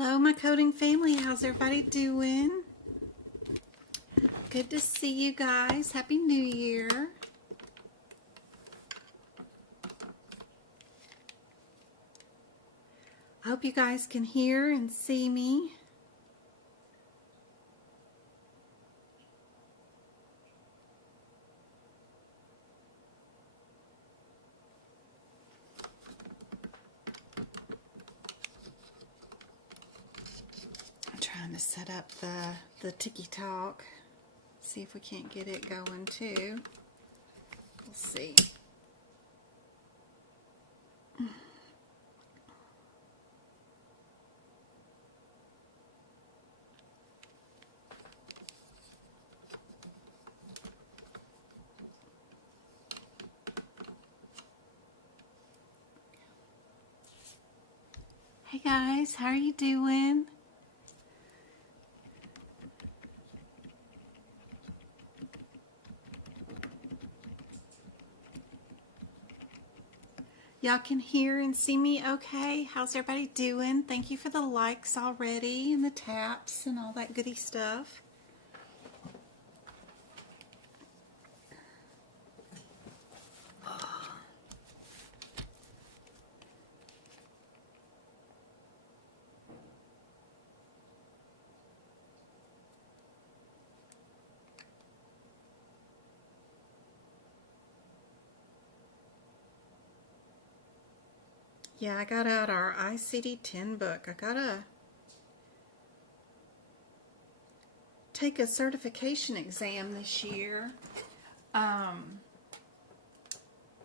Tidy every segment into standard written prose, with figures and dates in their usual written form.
Hello, my coding family. How's everybody doing? Good to see you guys. Happy New Year. I hope you guys can hear and see me. I'm trying to set up the Tiki-Talk. See if we can't get it going too. We'll see. Hey guys, how are you doing? Y'all can hear and see me okay? How's everybody doing? Thank you for the likes already and the taps and all that goody stuff. Yeah, I got out our ICD-10 book. I gotta take a certification exam this year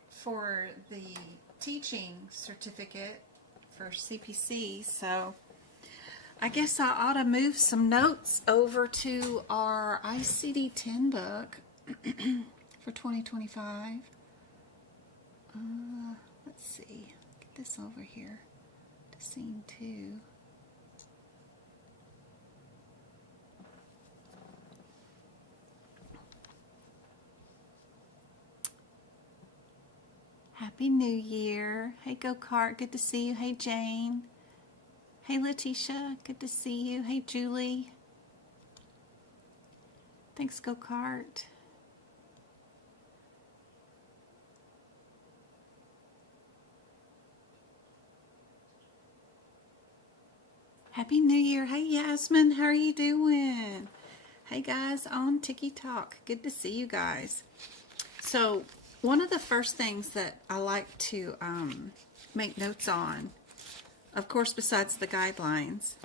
for the teaching certificate for CPC. So I guess I ought to move some notes over to our ICD-10 book for 2025. Let's see. This over here to scene 2. Happy New Year. Hey Go-Kart, good to see you. Hey Jane. Hey Letitia, good to see you. Hey Julie. Thanks Go-Kart. Happy New Year. Hey Yasmin, how are you doing? Hey guys on Tiki-Talk. Good to see you guys. So one of the first things that I like to make notes on, of course besides the guidelines,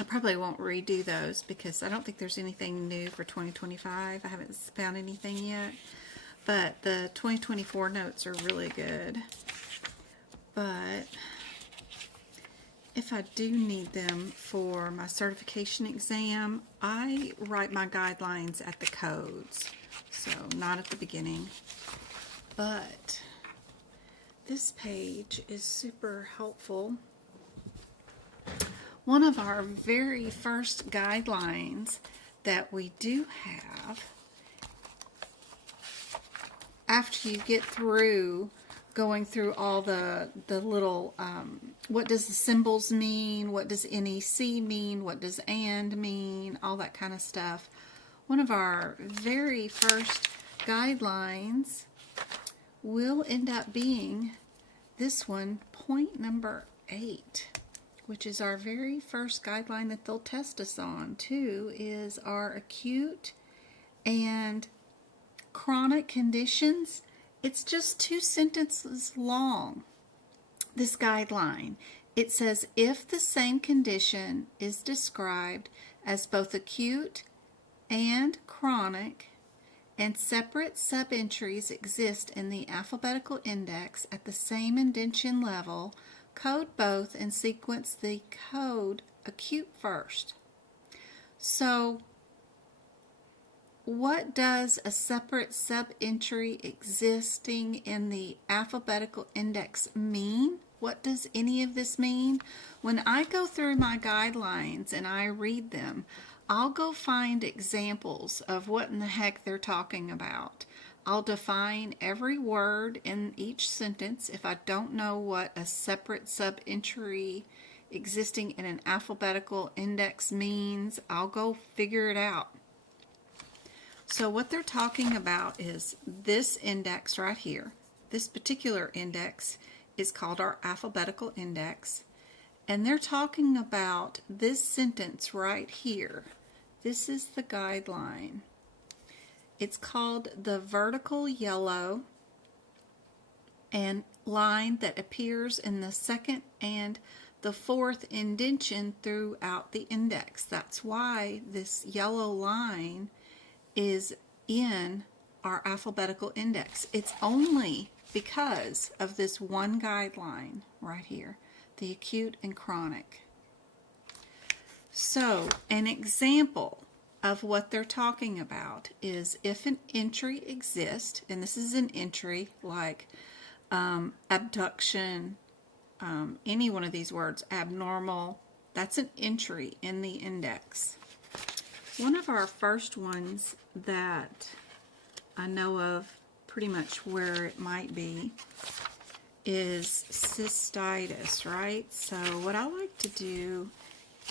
I probably won't redo those because I don't think there's anything new for 2025. I haven't found anything yet. But the 2024 notes are really good. But if I do need them for my certification exam, I write my guidelines at the codes, so not at the beginning. But this page is super helpful. One of our very first guidelines that we do have, after you get through going through all the little, what does the symbols mean, what does NEC mean, what does AND mean, all that kind of stuff. One of our very first guidelines will end up being this one, point number 8, which is our very first guideline that they'll test us on too, is our acute and chronic conditions. It's just 2 sentences long, this guideline. It says, if the same condition is described as both acute and chronic, and separate sub-entries exist in the alphabetical index at the same indentation level, code both and sequence the code acute first. So what does a separate sub-entry existing in the alphabetical index mean? What does any of this mean? When I go through my guidelines and I read them, I'll go find examples of what in the heck they're talking about. I'll define every word in each sentence if I don't know what a separate sub-entry existing in an alphabetical index means. I'll go figure it out. So what they're talking about is this index right here. This particular index is called our alphabetical index. And they're talking about this sentence right here. This is the guideline. It's called the vertical yellow and line that appears in the second and the fourth indentation throughout the index. That's why this yellow line is in our alphabetical index. It's only because of this one guideline right here, the acute and chronic. So an example of what they're talking about is if an entry exists, and this is an entry like abduction, any one of these words, abnormal, that's an entry in the index. One of our first ones that I know of pretty much where it might be is cystitis, right? So what I like to do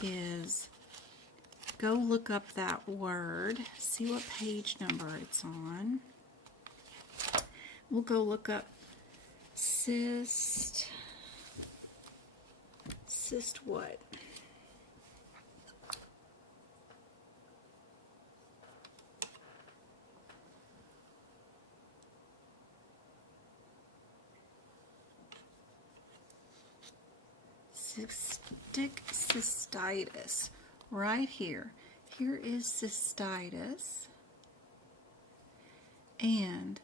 is go look up that word, see what page number it's on. We'll go look up cyst what? Cystitis, right here. Here is cystitis, and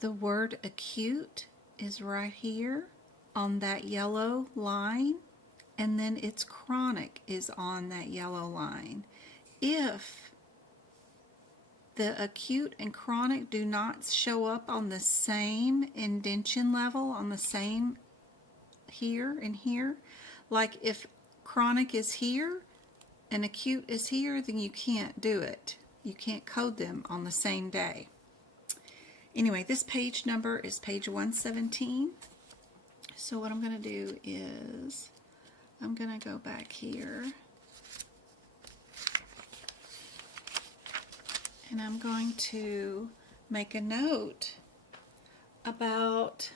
the word acute is right here on that yellow line, and then its chronic is on that yellow line. If the acute and chronic do not show up on the same indentation level, on the same here and here, like if chronic is here and acute is here, then you can't do it. You can't code them on the same day. Anyway, this page number is page 117. So what I'm going to do is I'm going to go back here and I'm going to make a note about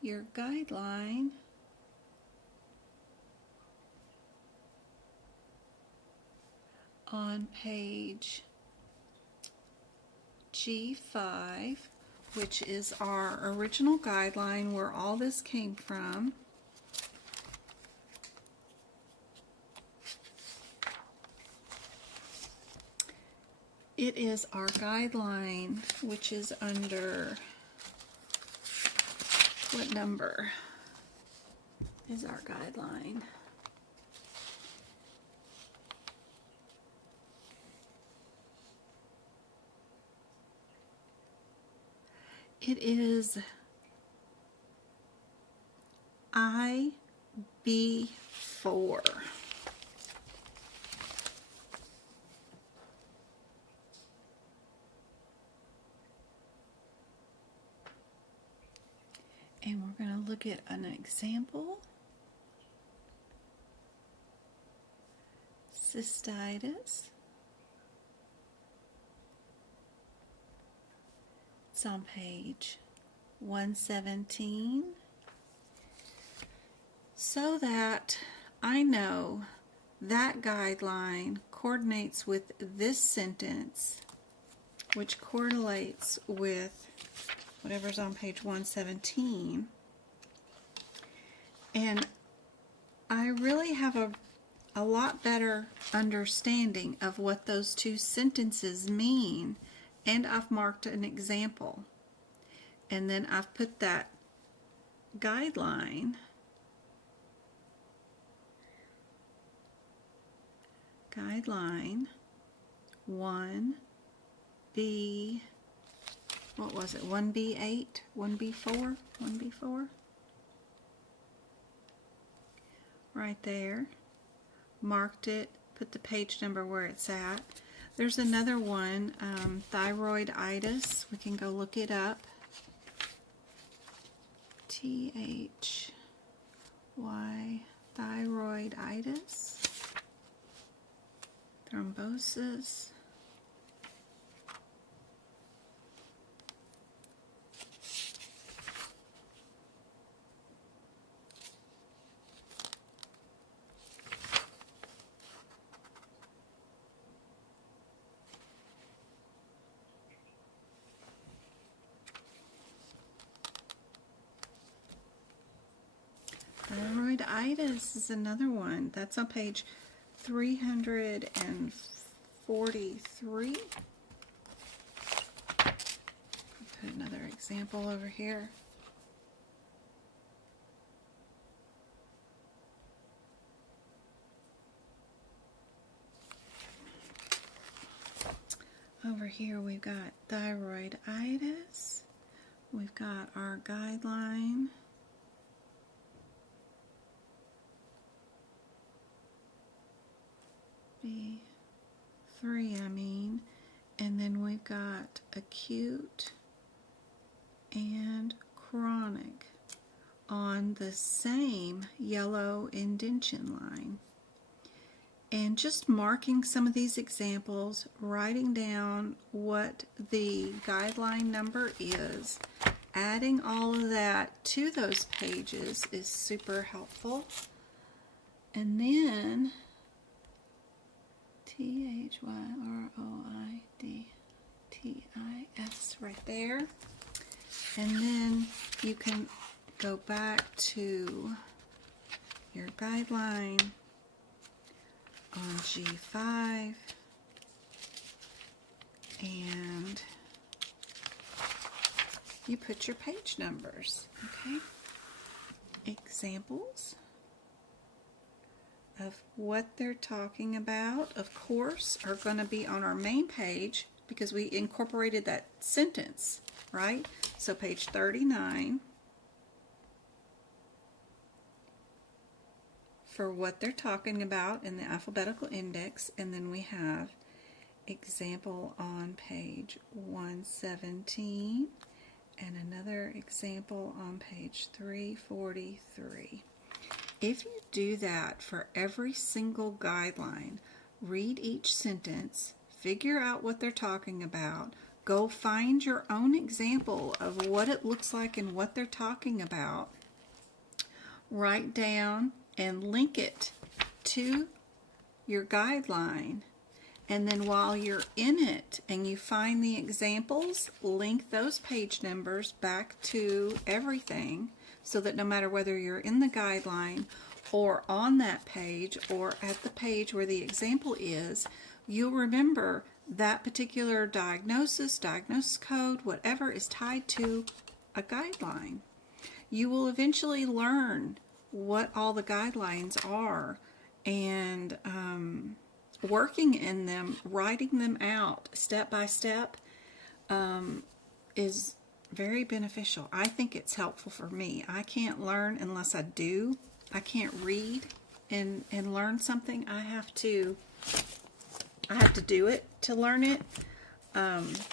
your guideline on page G5, which is our original guideline where all this came from. It is our guideline, which is under, what number is our guideline? It is IB4. And we're going to look at an example. Cystitis. It's on page 117. So that I know that guideline coordinates with this sentence, which correlates with whatever's on page 117. And I really have a lot better understanding of what those two sentences mean, and I've marked an example. And then I've put that guideline guideline 1B, what was it, 1B8, 1B4, 1B4, right there, marked it, put the page number where it's at. There's another one, thyroiditis, we can go look it up. THY, thyroiditis, thrombosis, thyroiditis is another one. That's on page 343. Put another example over here. Over here we've got thyroiditis. We've got our guideline. B3, and then we've got acute and chronic on the same yellow indentation line. And just marking some of these examples, writing down what the guideline number is, adding all of that to those pages is super helpful. And then THYROIDTIS right there. And then you can go back to your guideline on G5 and you put your page numbers, okay? Examples of what they're talking about, of course, are going to be on our main page because we incorporated that sentence, right? So page 39 for what they're talking about in the alphabetical index, and then we have example on page 117 and another example on page 343. If you do that for every single guideline, read each sentence, figure out what they're talking about, go find your own example of what it looks like and what they're talking about, write down and link it to your guideline, and then while you're in it and you find the examples, link those page numbers back to everything, so that no matter whether you're in the guideline or on that page or at the page where the example is, you'll remember that particular diagnosis code, whatever is tied to a guideline. You will eventually learn what all the guidelines are, and working in them, writing them out step by step is very beneficial. I think it's helpful for me. I can't learn unless I do. I can't read and learn something. I have to do it to learn it.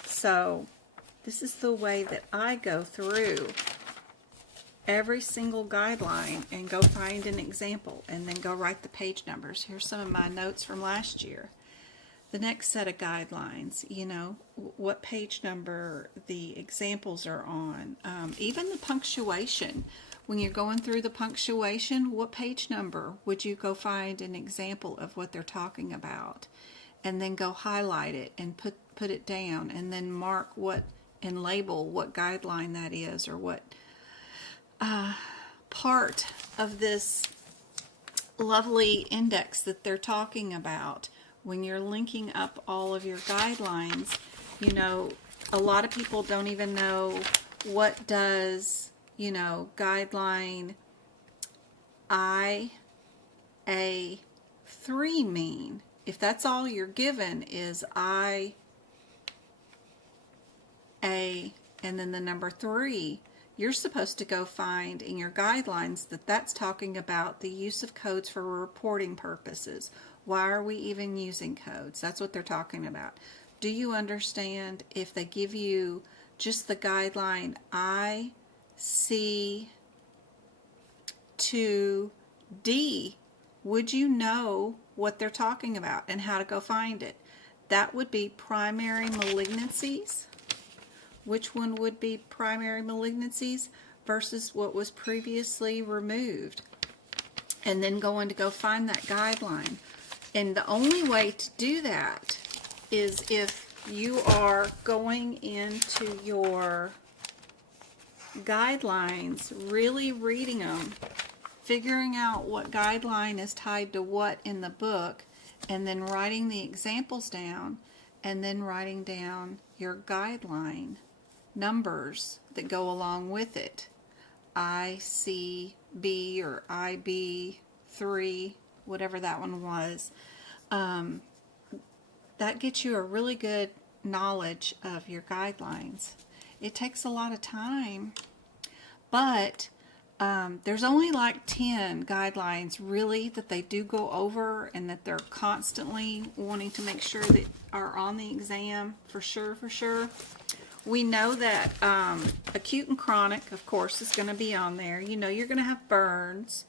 So this is the way that I go through every single guideline and go find an example and then go write the page numbers. Here's some of my notes from last year. The next set of guidelines, you know, what page number the examples are on. Even the punctuation. When you're going through the punctuation, what page number would you go find an example of what they're talking about? And then go highlight it and put it down, and then mark what and label what guideline that is, or what part of this lovely index that they're talking about. When you're linking up all of your guidelines, you know, a lot of people don't even know what does, you know, guideline IA3 mean. If that's all you're given is IA and then the number 3, you're supposed to go find in your guidelines that that's talking about the use of codes for reporting purposes. Why are we even using codes? That's what they're talking about. Do you understand if they give you just the guideline ICD to D, would you know what they're talking about and how to go find it? That would be primary malignancies. Which one would be primary malignancies versus what was previously removed? And then going to go find that guideline. And the only way to do that is if you are going into your guidelines, really reading them, figuring out what guideline is tied to what in the book, and then writing the examples down, and then writing down your guideline numbers that go along with it. ICB or IB3, whatever that one was. That gets you a really good knowledge of your guidelines. It takes a lot of time, but there's only like 10 guidelines really that they do go over and that they're constantly wanting to make sure that are on the exam for sure. We know that acute and chronic, of course, is going to be on there. You know you're going to have burns.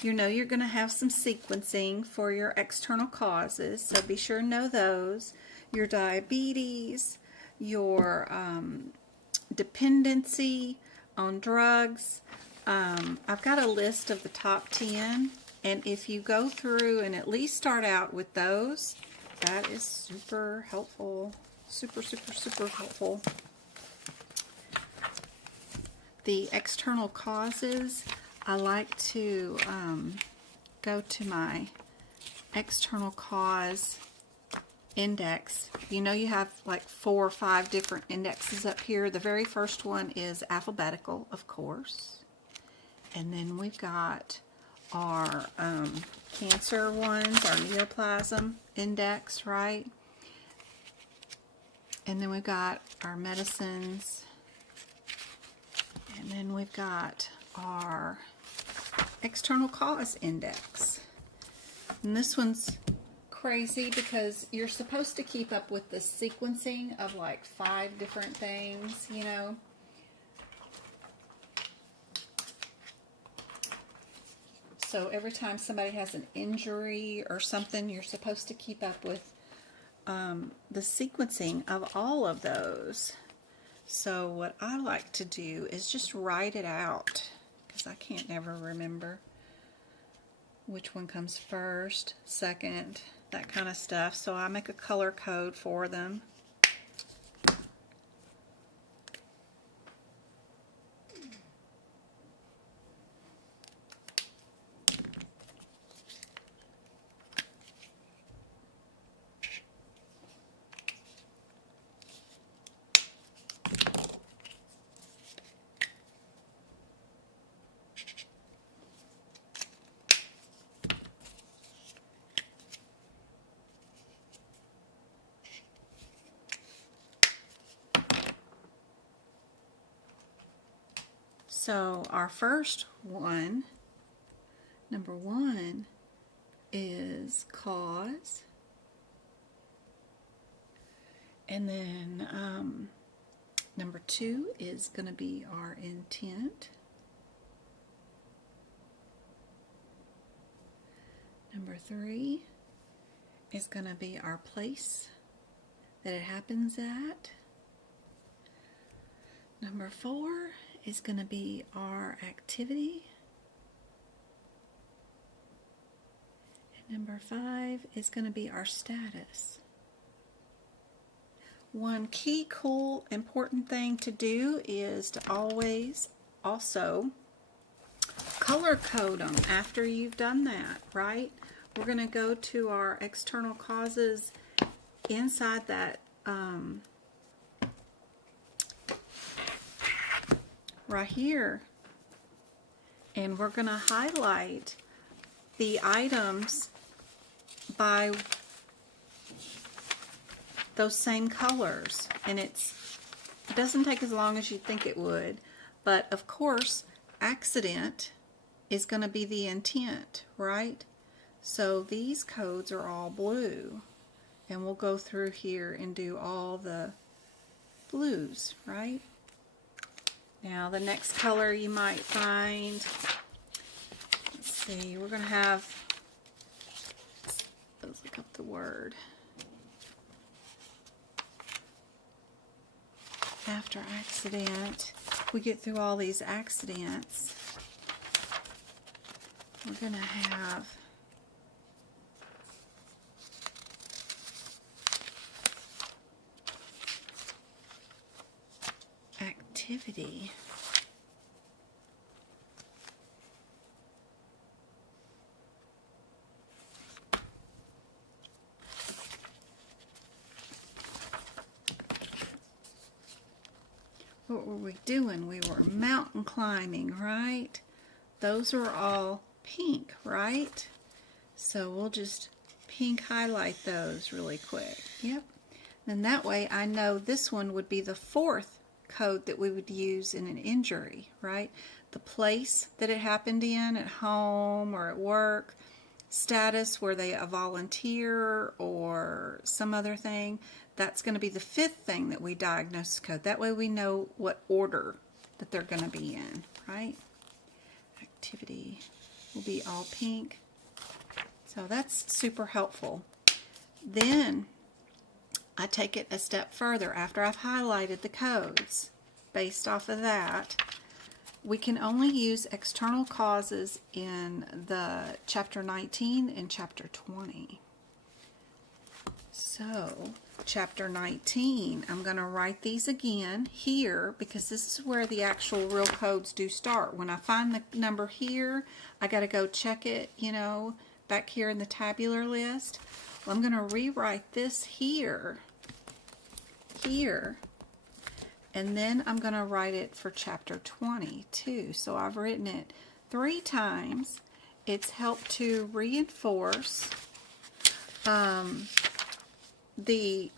You know you're going to have some sequencing for your external causes, so be sure to know those. Your diabetes, your dependency on drugs. I've got a list of the top 10, and if you go through and at least start out with those, that is super helpful. Super helpful. The external causes, I like to go to my external cause index. You know you have like 4 or 5 different indexes up here. The very first one is alphabetical, of course. And then we've got our cancer ones, our neoplasm index, right? And then we've got our medicines. And then we've got our external cause index. And this one's crazy because you're supposed to keep up with the sequencing of like 5 different things, you know. So every time somebody has an injury or something, you're supposed to keep up with the sequencing of all of those. So what I like to do is just write it out, because I can't never remember which one comes first, second, that kind of stuff. So I make a color code for them. So our first one, number 1, is cause. And then number 2 is going to be our intent. Number 3 is going to be our place that it happens at. Number 4 is going to be our activity. And number 5 is going to be our status. One key, cool, important thing to do is to always also color code them after you've done that, right? We're going to go to our external causes inside that right here, and we're going to highlight the items by those same colors, and it doesn't take as long as you think it would, but of course accident is going to be the intent, right? So these codes are all blue, and we'll go through here and do all the blues, right? Now the next color you might find see, we're going to have, let's look up the word. After accident, we get through all these accidents, we're going to have activity. What were we doing? We were mountain climbing, right? Those are all pink, right? So we'll just pink highlight those really quick. Yep. Then that way I know this one would be the fourth code that we would use in an injury, right? The place that it happened in, at home or at work, status, were they a volunteer or some other thing. That's going to be the fifth thing that we diagnose as code. That way we know what order that they're going to be in, right? Activity will be all pink. So that's super helpful. Then I take it a step further. After I've highlighted the codes, based off of that, we can only use external causes in the chapter 19 and chapter 20. So, chapter 19, I'm going to write these again here because this is where the actual real codes do start. When I find the number here, I got to go check it, you know, back here in the tabular list. Well, I'm going to rewrite this here, and then I'm going to write it for chapter 20 too. So I've written it 3 times. It's helped to reinforce the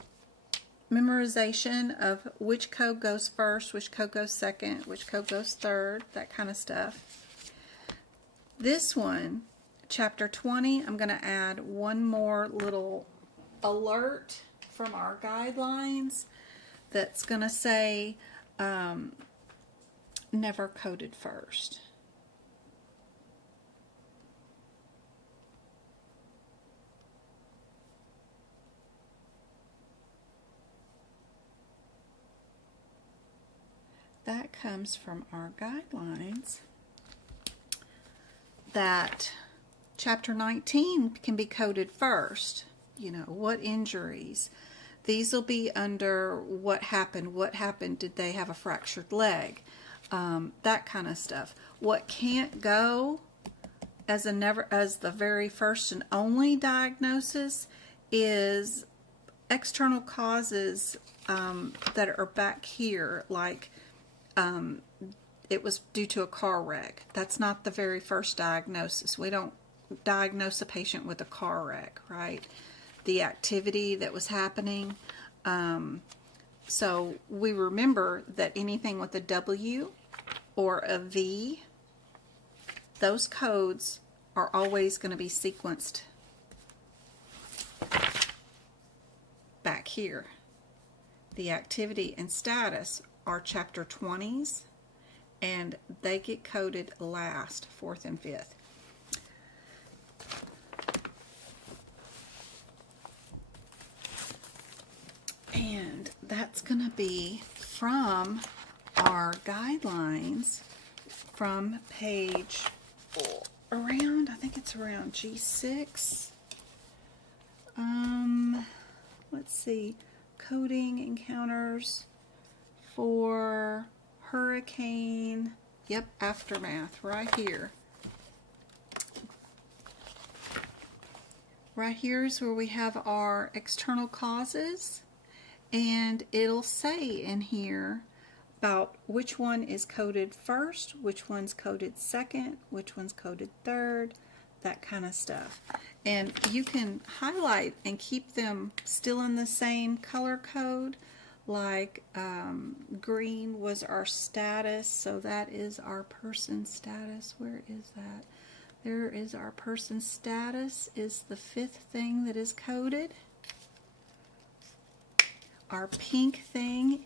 memorization of which code goes first, which code goes second, which code goes third, that kind of stuff. This one, chapter 20, I'm going to add one more little alert from our guidelines that's going to say never coded first. That comes from our guidelines that chapter 19 can be coded first. You know, what injuries. These will be under what happened. What happened? Did they have a fractured leg? That kind of stuff. What can't go as the very first and only diagnosis is external causes that are back here, like it was due to a car wreck. That's not the very first diagnosis. We don't diagnose a patient with a car wreck, right? The activity that was happening. So we remember that anything with a W or a V, those codes are always going to be sequenced back here. The activity and status are chapter 20s, and they get coded last, 4th and 5th. And that's going to be from our guidelines from page around, I think it's around G6. Let's see, coding encounters for hurricane, yep, aftermath, right here. Right here is where we have our external causes, and it'll say in here about which one is coded first, which one's coded second, which one's coded third, that kind of stuff. And you can highlight and keep them still in the same color code, like green was our status, so that is our person status. Where is that? There is our person status, is the 5th thing that is coded. Our pink thing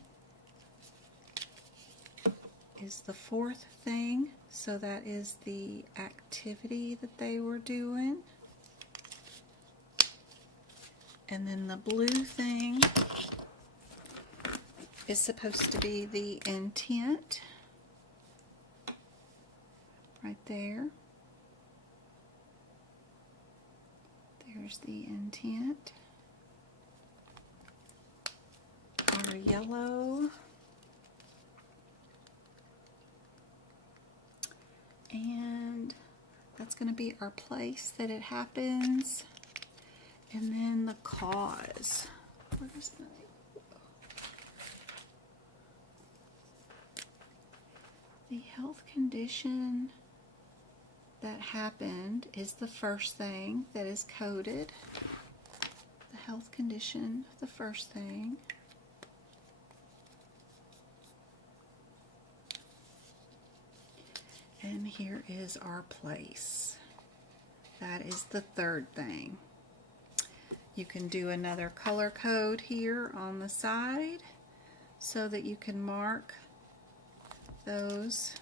is the fourth thing. So that is the activity that they were doing. And then the blue thing is supposed to be the intent. Right there. There's the intent. Our yellow. And that's going to be our place that it happens. And then the cause. Where's my... The health condition that happened is the first thing that is coded. The health condition, the first thing. And here is our place. That is the third thing. You can do another color code here on the side so that you can mark those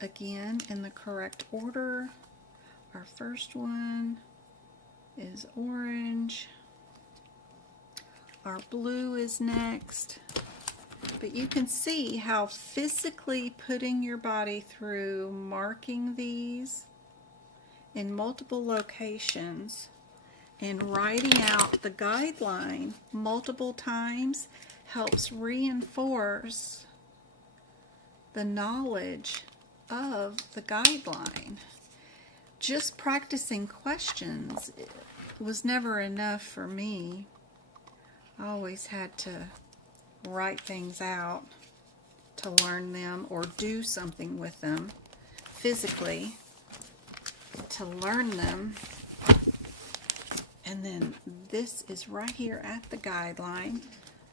again in the correct order. Our first one is orange. Our blue is next. But you can see how physically putting your body through marking these in multiple locations and writing out the guideline multiple times helps reinforce the knowledge of the guideline. Just practicing questions was never enough for me. I always had to write things out to learn them or do something with them physically to learn them. And then this is right here at the guideline.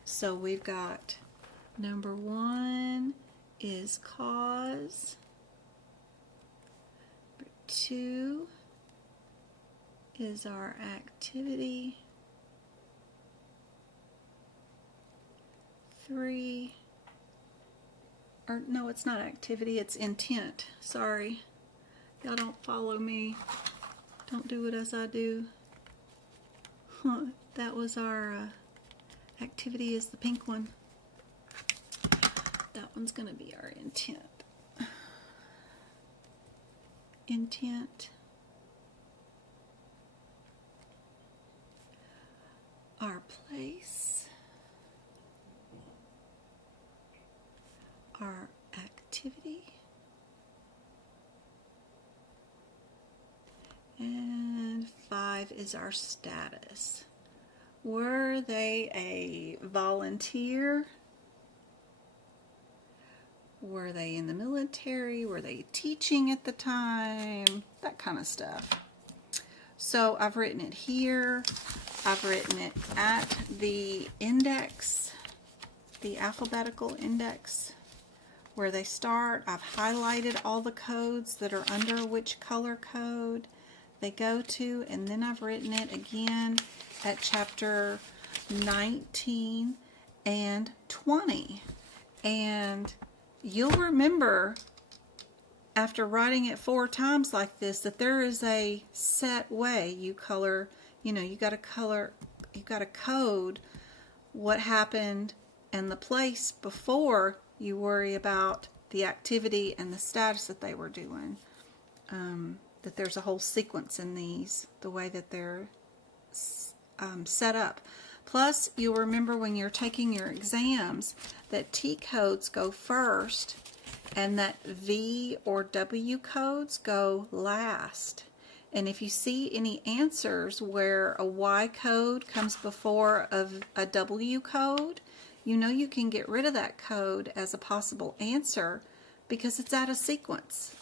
So we've got number 1 is cause. Number 2 is our activity. 3, or no, it's not activity, it's intent. Sorry. Y'all don't follow me. Don't do it as I do. That was our activity is the pink one. That one's going to be our intent. Intent. Our place. Our activity. And 5 is our status. Were they a volunteer? Were they in the military? Were they teaching at the time? That kind of stuff. So I've written it here. I've written it at the index, the alphabetical index, where they start. I've highlighted all the codes that are under which color code they go to, and then I've written it again at chapter 19 and 20. And you'll remember after writing it 4 times like this that there is a set way you color, you know, you got to code what happened and the place before you worry about the activity and the status that they were doing. That there's a whole sequence in these, the way that they're set up. Plus, you'll remember when you're taking your exams that T codes go first and that V or W codes go last. And if you see any answers where a Y code comes before a W code, you know you can get rid of that code as a possible answer because it's out of sequence.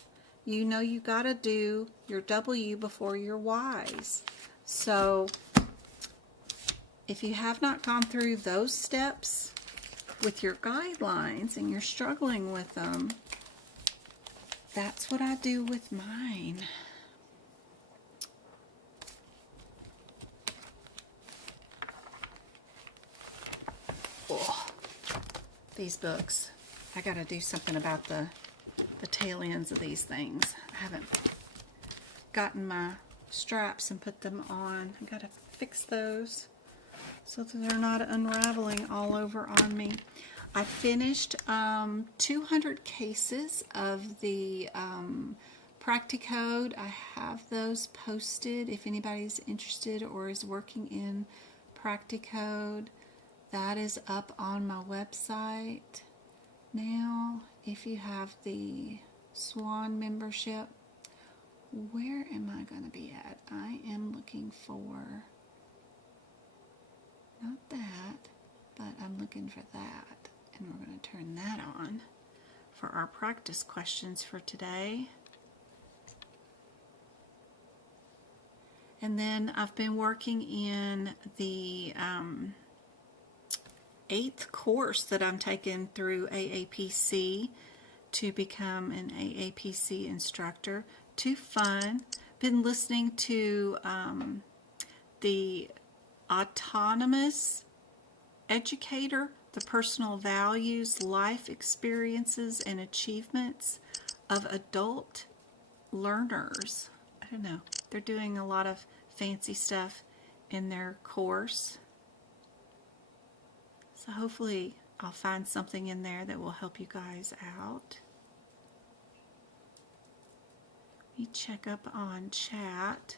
You know you got to do your W before your Y's. So if you have not gone through those steps with your guidelines and you're struggling with them, that's what I do with mine. Oh, these books. I got to do something about the tail ends of these things. I haven't gotten my straps and put them on. I got to fix those so that they're not unraveling all over on me. I finished 200 cases of the Practicode. I have those posted if anybody's interested or is working in Practicode. That is up on my website now. If you have the Swan membership, where am I going to be at? I am looking for, not that, but I'm looking for that. And we're going to turn that on for our practice questions for today. And then I've been working in the 8th course that I'm taking through AAPC to become an AAPC instructor. Too fun. Been listening to the Autonomous Educator, the personal values, life experiences, and achievements of adult learners. I don't know. They're doing a lot of fancy stuff in their course. So hopefully I'll find something in there that will help you guys out. Let me check up on chat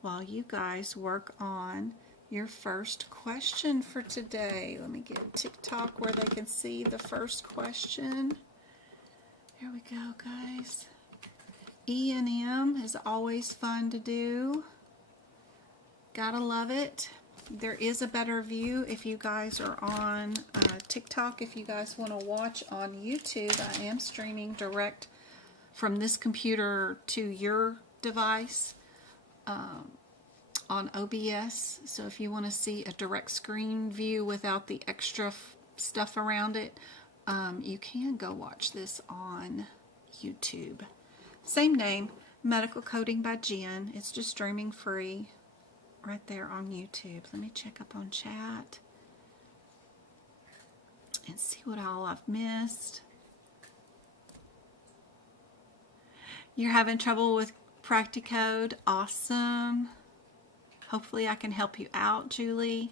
while you guys work on your first question for today. Let me get TikTok where they can see the first question. There we go, guys. E&M is always fun to do. Gotta love it. There is a better view if you guys are on TikTok. If you guys want to watch on YouTube, I am streaming direct from this computer to your device on OBS. So if you want to see a direct screen view without the extra stuff around it, you can go watch this on YouTube. Same name, Medical Coding by Jen. It's just streaming free right there on YouTube. Let me check up on chat and see what all I've missed. You're having trouble with Practicode? Awesome. Hopefully I can help you out, Julie.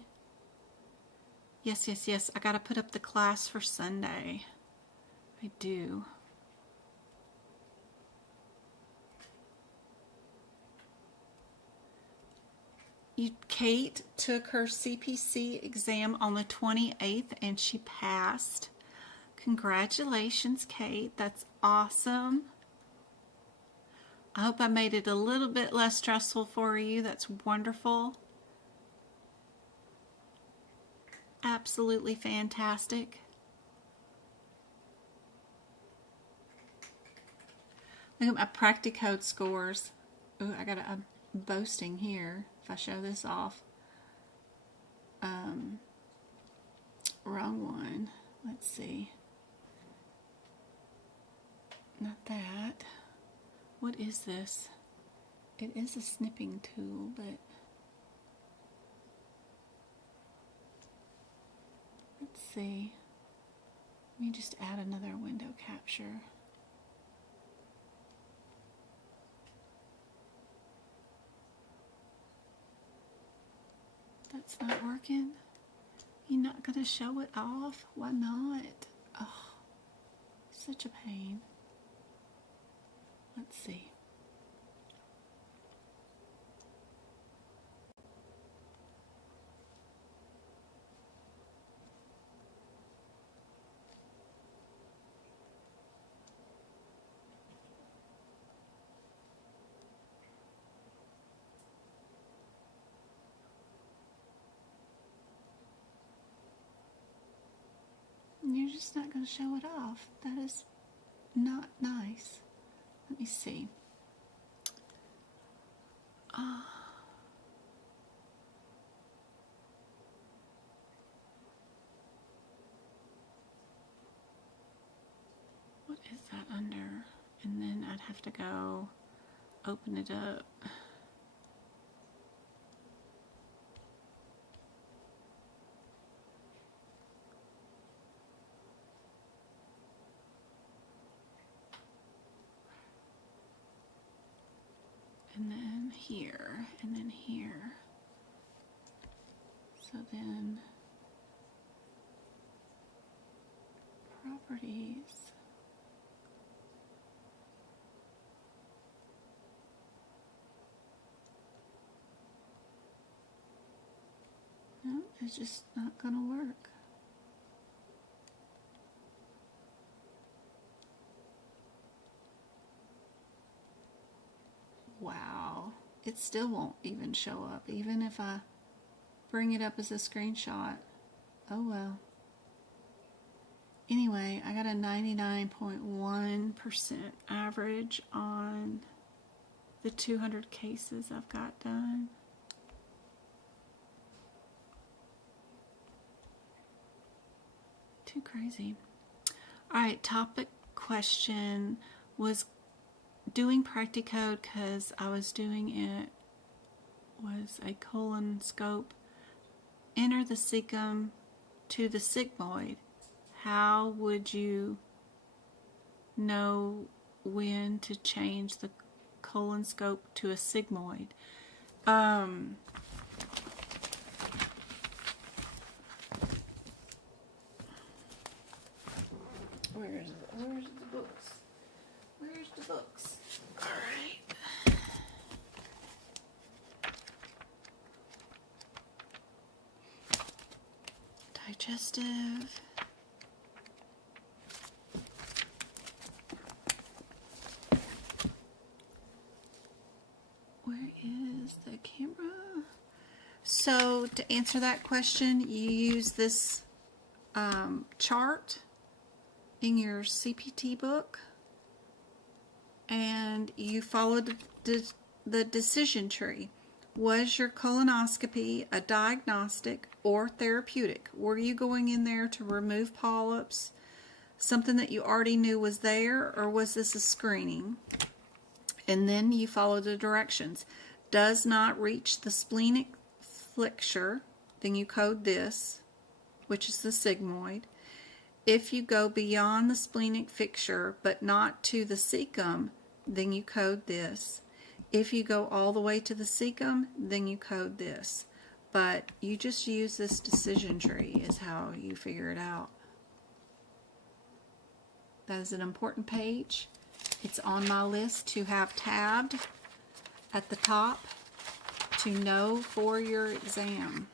Yes, yes, yes. I got to put up the class for Sunday. I do. Kate took her CPC exam on the 28th and she passed. Congratulations, Kate. That's awesome. I hope I made it a little bit less stressful for you. That's wonderful. Absolutely fantastic. Look at my Practicode scores. Ooh, I'm boasting here if I show this off. Wrong one. Let's see. Not that. What is this? It is a snipping tool, but let's see. Let me just add another window capture. That's not working. You're not going to show it off? Why not? Oh, such a pain. Let's see. You're just not going to show it off. That is not nice. Let me see. What is that under? And then I'd have to go open it up. here, and then here. So then properties. No, it's just not going to work. Wow, it still won't even show up, even if I bring it up as a screenshot. Oh well. Anyway, I got a 99.1% average on the 200 cases I've got done. Too crazy. All right, topic question was doing Practicode because I was doing it was a colon scope. Enter the cecum to the sigmoid. How would you know when to change the colon scope to a sigmoid? Where's the books? Where's the books? All right. Digestive. Where is the camera? So to answer that question, you use this chart in your CPT book, and you follow the decision tree. Was your colonoscopy a diagnostic or therapeutic? Were you going in there to remove polyps, something that you already knew was there, or was this a screening? And then you follow the directions. Does not reach the splenic flexure, then you code this, which is the sigmoid. If you go beyond the splenic fixture but not to the cecum, then you code this. If you go all the way to the cecum, then you code this. But you just use this decision tree is how you figure it out. That is an important page. It's on my list to have tabbed at the top to know for your exam.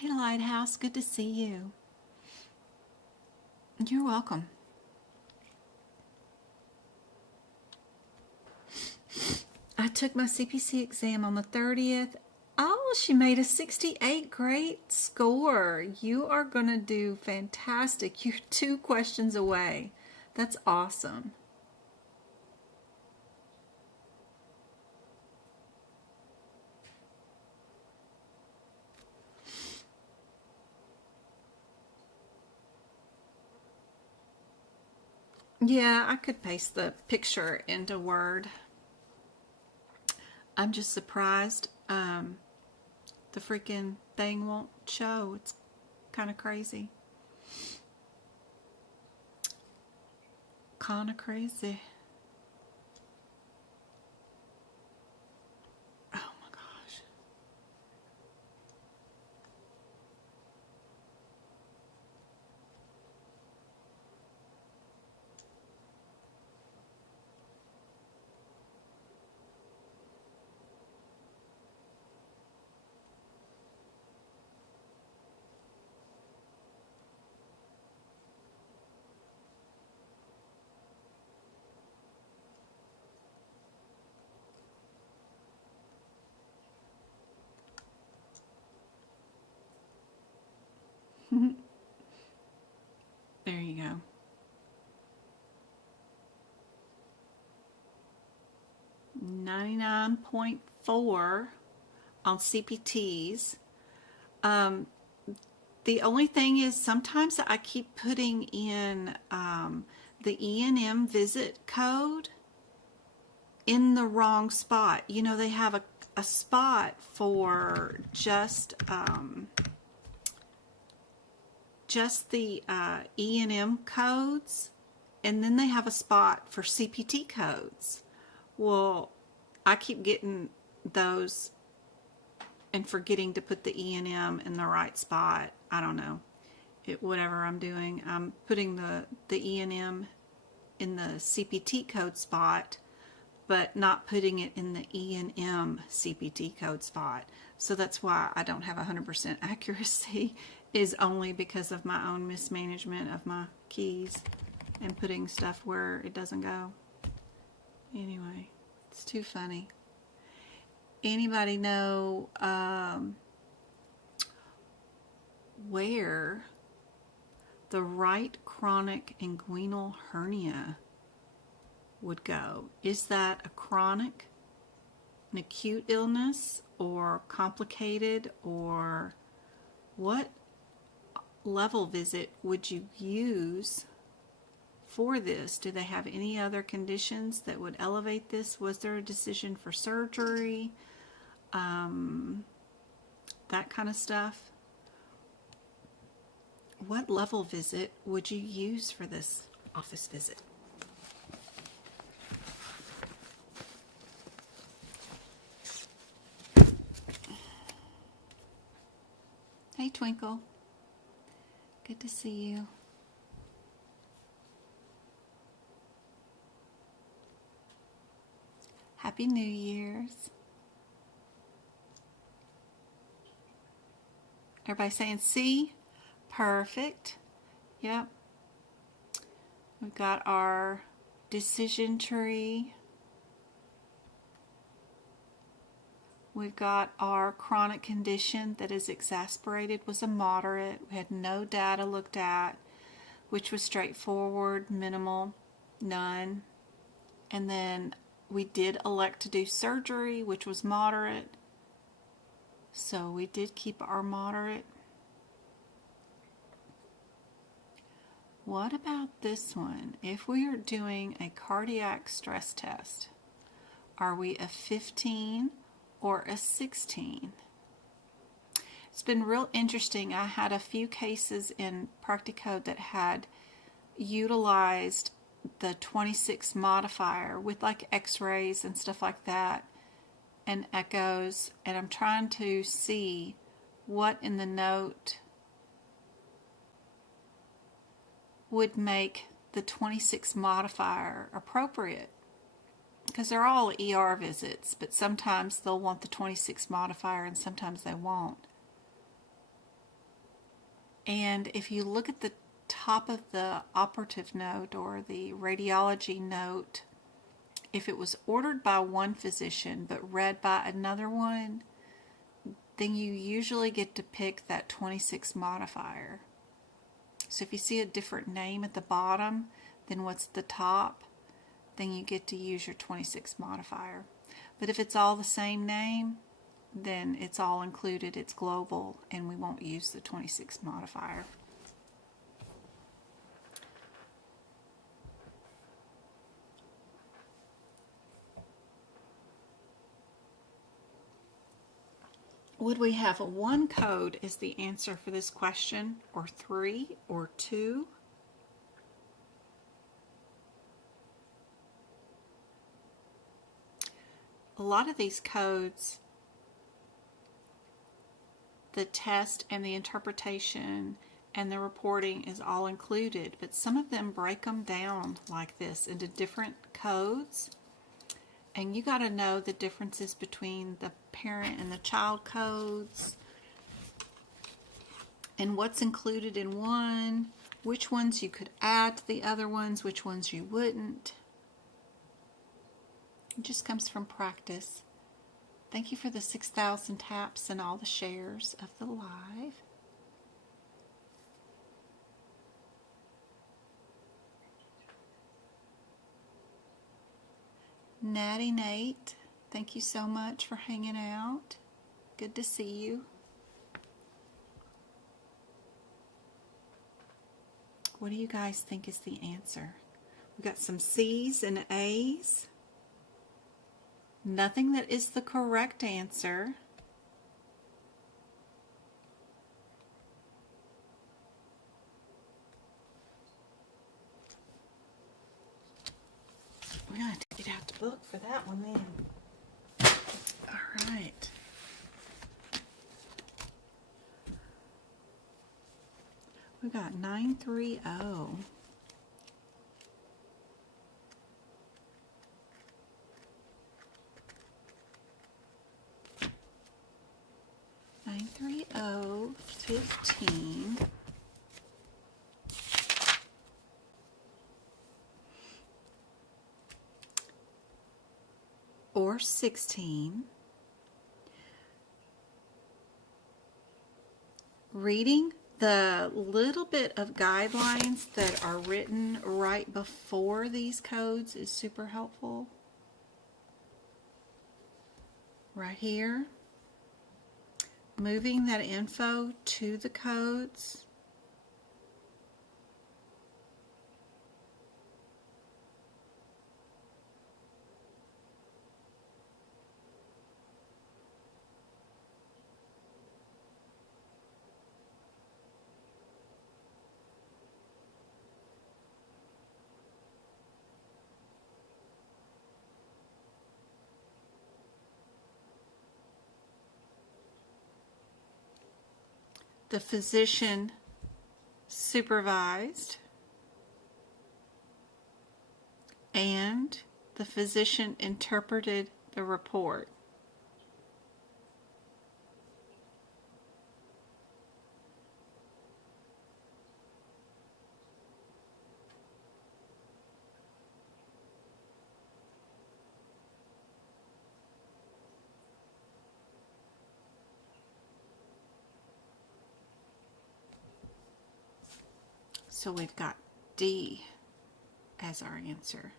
Hey Lighthouse, good to see you. You're welcome. I took my CPC exam on the 30th. Oh, she made a 68. Great score. You are going to do fantastic. You're 2 questions away. That's awesome. Yeah, I could paste the picture into Word. I'm just surprised the freaking thing won't show. It's kind of crazy. Kind of crazy. Oh my gosh. There you go. .4 on CPTs. The only thing is sometimes I keep putting in the E&M visit code in the wrong spot. You know, they have a spot for just the E&M codes, and then they have a spot for CPT codes. Well, I keep getting those and forgetting to put the E&M in the right spot. I don't know. Whatever I'm doing, I'm putting the E&M in the CPT code spot, but not putting it in the E&M CPT code spot. So that's why I don't have 100% accuracy, is only because of my own mismanagement of my keys and putting stuff where it doesn't go. Anyway, it's too funny. Anybody know where the right chronic inguinal hernia would go? Is that a chronic, an acute illness, or complicated, or what level visit would you use for this? Do they have any other conditions that would elevate this? Was there a decision for surgery? That kind of stuff. What level visit would you use for this office visit? Hey, Twinkle. Good to see you. Happy New Year's. Everybody saying C? Perfect. Yep. We've got our decision tree. We've got our chronic condition that is exasperated was a moderate. We had no data looked at, which was straightforward, minimal, none. And then we did elect to do surgery, which was moderate. So we did keep our moderate. What about this one? If we are doing a cardiac stress test, are we a 15 or a 16? It's been real interesting. I had a few cases in Practicode that had utilized the 26 modifier with like x-rays and stuff like that and echoes, and I'm trying to see what in the note would make the 26 modifier appropriate, because they're all ER visits, but sometimes they'll want the 26 modifier and sometimes they won't. And if you look at the top of the operative note or the radiology note, if it was ordered by one physician but read by another one, then you usually get to pick that 26 modifier. So if you see a different name at the bottom than what's at the top, then you get to use your 26 modifier. But if it's all the same name, then it's all included, it's global, and we won't use the 26 modifier. Would we have a 1 code as the answer for this question, or 3, or 2? A lot of these codes, the test and the interpretation and the reporting is all included, but some of them break them down like this into different codes. And you got to know the differences between the parent and the child codes and what's included in one, which ones you could add to the other ones, which ones you wouldn't. It just comes from practice. Thank you for the 6,000 taps and all the shares of the live. Natty Nate, thank you so much for hanging out. Good to see you. What do you guys think is the answer? We got some C's and A's. nothing that is the correct answer. We're going to have to get out the book for that one then. All right. We got 930. 930, 15. Or 16. Reading the little bit of guidelines that are written right before these codes is super helpful. Right here. Moving that info to the codes. The physician supervised, and the physician interpreted the report. So we've got D as our answer.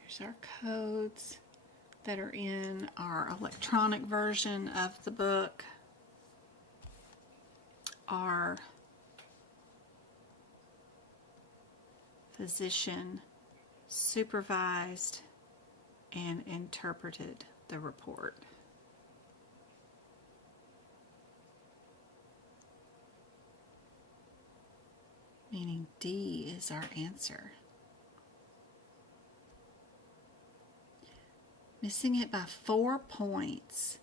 Here's our codes that are in our electronic version of the book. Our physician supervised and interpreted the report. Meaning D is our answer. Missing it by 4 points.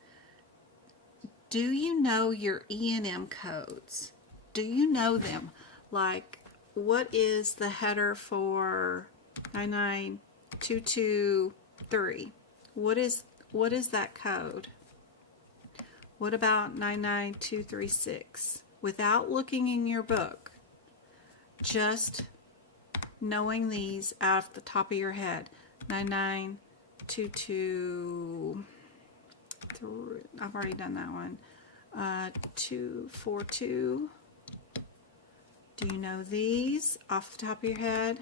Do you know your E&M codes? Do you know them? Like, what is the header for 99223? What is that code? What about 99236? Without looking in your book, just knowing these out of the top of your head. 99223. I've already done that one. 242. Do you know these off the top of your head?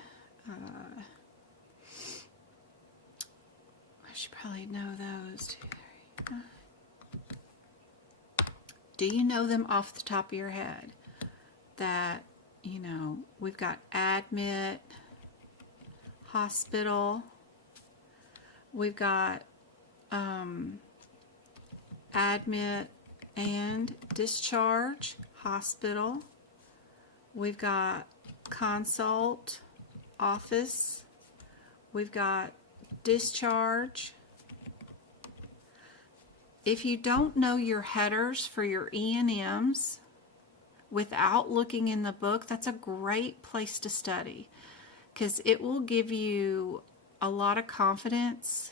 I should probably know those. 2, 3, 9. Do you know them off the top of your head? That, you know, we've got admit, hospital. We've got admit and discharge, hospital. We've got consult, office. We've got discharge. If you don't know your headers for your E&Ms without looking in the book, that's a great place to study, because it will give you a lot of confidence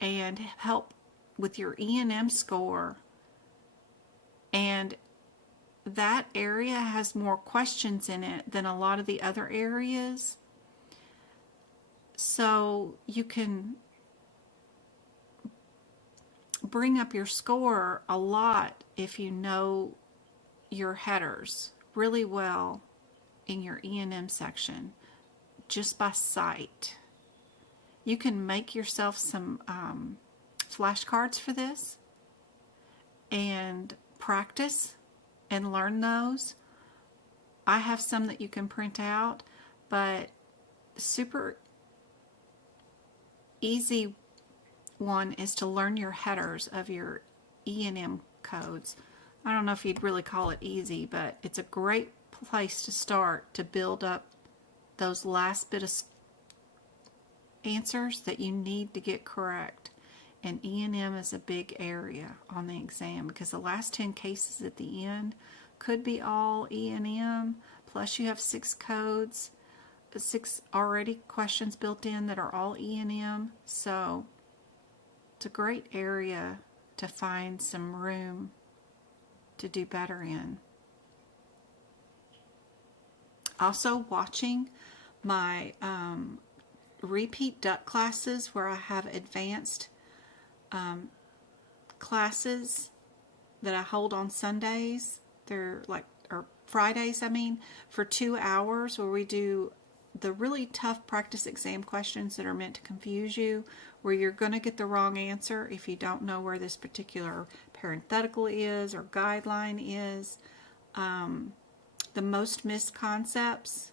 and help with your E&M score. And that area has more questions in it than a lot of the other areas. So you can bring up your score a lot if you know your headers really well in your E&M section, just by sight. You can make yourself some flashcards for this and practice and learn those. I have some that you can print out, but super easy one is to learn your headers of your E&M codes. I don't know if you'd really call it easy, but it's a great place to start to build up those last bit of answers that you need to get correct. And E&M is a big area on the exam because the last 10 cases at the end could be all E&M, plus you have 6 codes, 6 already questions built in that are all E&M. So it's a great area to find some room to do better in. Also watching my repeat duck classes where I have advanced classes that I hold on Sundays. They're like, or Fridays, I mean, for 2 hours where we do the really tough practice exam questions that are meant to confuse you, where you're going to get the wrong answer if you don't know where this particular parenthetical is or guideline is. The most missed concepts,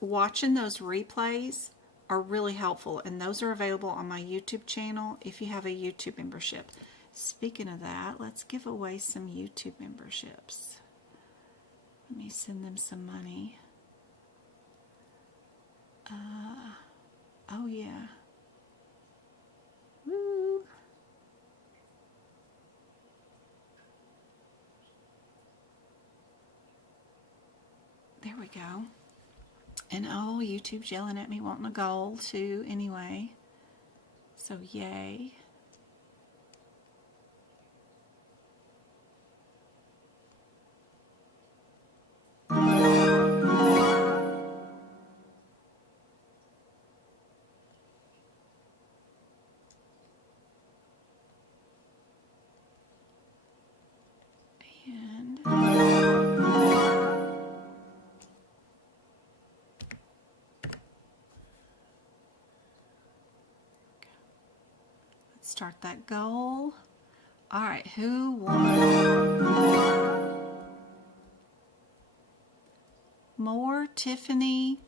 watching those replays are really helpful, and those are available on my YouTube channel if you have a YouTube membership. Speaking of that, let's give away some YouTube memberships. Let me send them some money. Oh yeah. Woo. There we go. And oh, YouTube's yelling at me wanting a goal too anyway. So yay. And let's start that goal. All right, who won? More, Tiffany,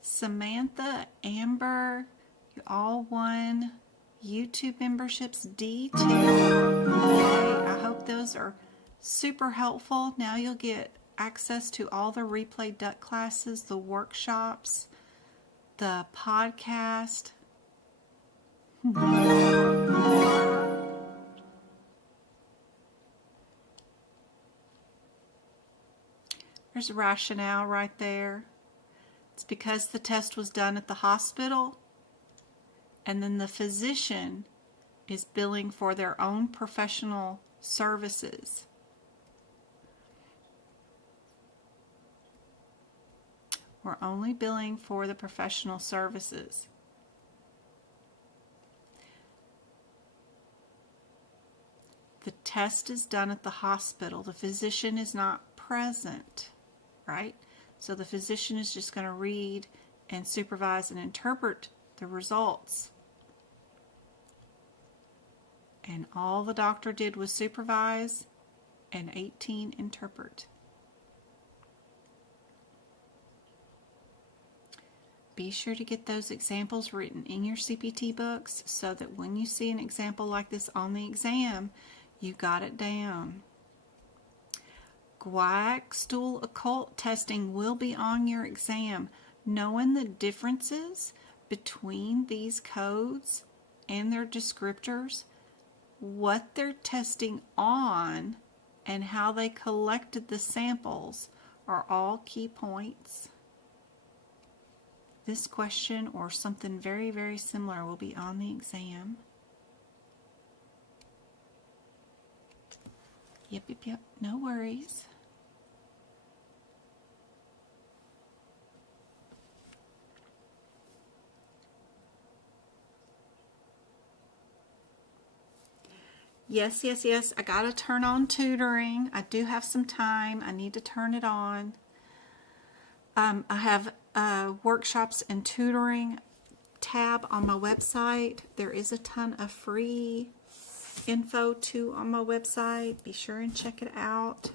Samantha, Amber, you all won YouTube memberships. D2. Yay, I hope those are super helpful. Now you'll get access to all the replay duck classes, the workshops, the podcast. There's rationale right there. It's because the test was done at the hospital, and then the physician is billing for their own professional services. We're only billing for the professional services. The test is done at the hospital. The physician is not present, right? So the physician is just going to read and supervise and interpret the results. And all the doctor did was supervise and 18 interpret. Be sure to get those examples written in your CPT books so that when you see an example like this on the exam, you got it down. Guaiac stool occult testing will be on your exam. Knowing the differences between these codes and their descriptors, what they're testing on, and how they collected the samples are all key points. This question or something very, very similar will be on the exam. Yep, no worries. Yes, I gotta turn on tutoring. I do have some time. I need to turn it on. I have workshops and tutoring tab on my website. There is a ton of free info too on my website. Be sure and check it out.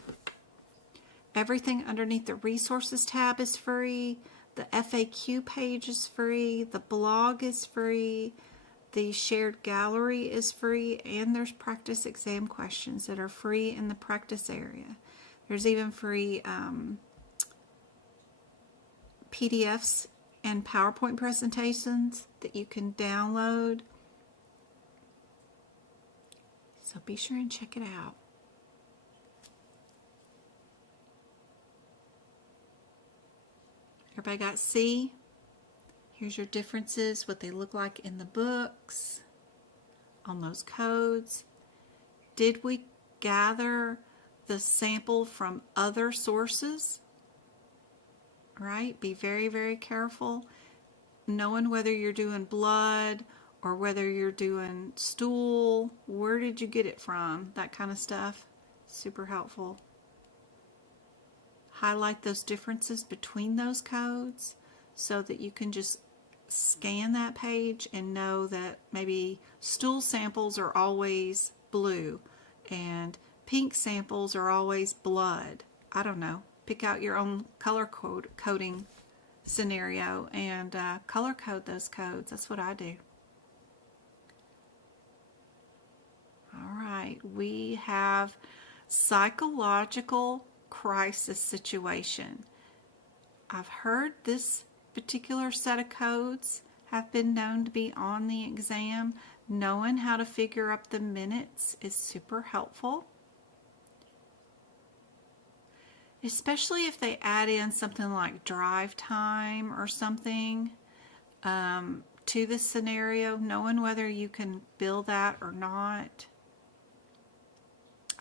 Everything underneath the resources tab is free. The FAQ page is free. The blog is free. The shared gallery is free. And there's practice exam questions that are free in the practice area. There's even free PDFs and PowerPoint presentations that you can download. So be sure and check it out. Everybody got C? Here's your differences, what they look like in the books, on those codes. Did we gather the sample from other sources? Right? Be very, very careful. Knowing whether you're doing blood or whether you're doing stool. Where did you get it from? That kind of stuff. Super helpful. Highlight those differences between those codes so that you can just scan that page and know that maybe stool samples are always blue and pink samples are always blood. I don't know. Pick out your own color coding scenario and color code those codes. That's what I do. All right, we have psychological crisis situation. I've heard this particular set of codes have been known to be on the exam. Knowing how to figure up the minutes is super helpful. Especially if they add in something like drive time or something to the scenario, knowing whether you can bill that or not.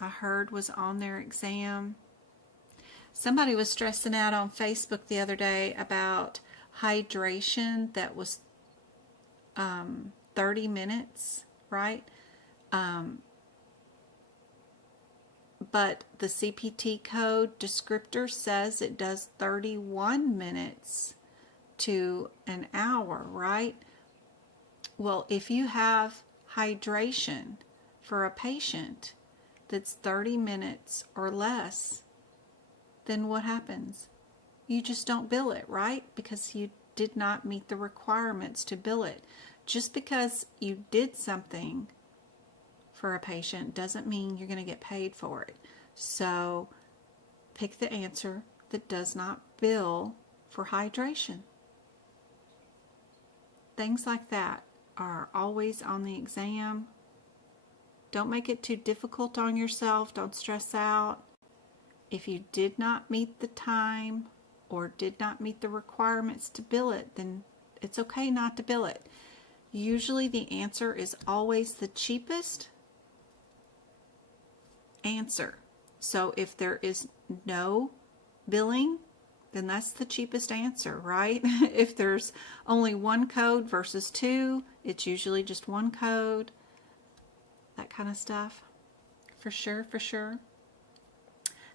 I heard was on their exam. Somebody was stressing out on Facebook the other day about hydration that was 30 minutes, right? But the CPT code descriptor says it does 31 minutes to an hour, right? Well, if you have hydration for a patient that's 30 minutes or less, then what happens? You just don't bill it, right? Because you did not meet the requirements to bill it. Just because you did something for a patient doesn't mean you're going to get paid for it. So pick the answer that does not bill for hydration. Things like that are always on the exam. Don't make it too difficult on yourself. Don't stress out. If you did not meet the time or did not meet the requirements to bill it, then it's okay not to bill it. Usually the answer is always the cheapest answer. So if there is no billing, then that's the cheapest answer, right? If there's only one code versus two, it's usually just one code. That kind of stuff. For sure, for sure.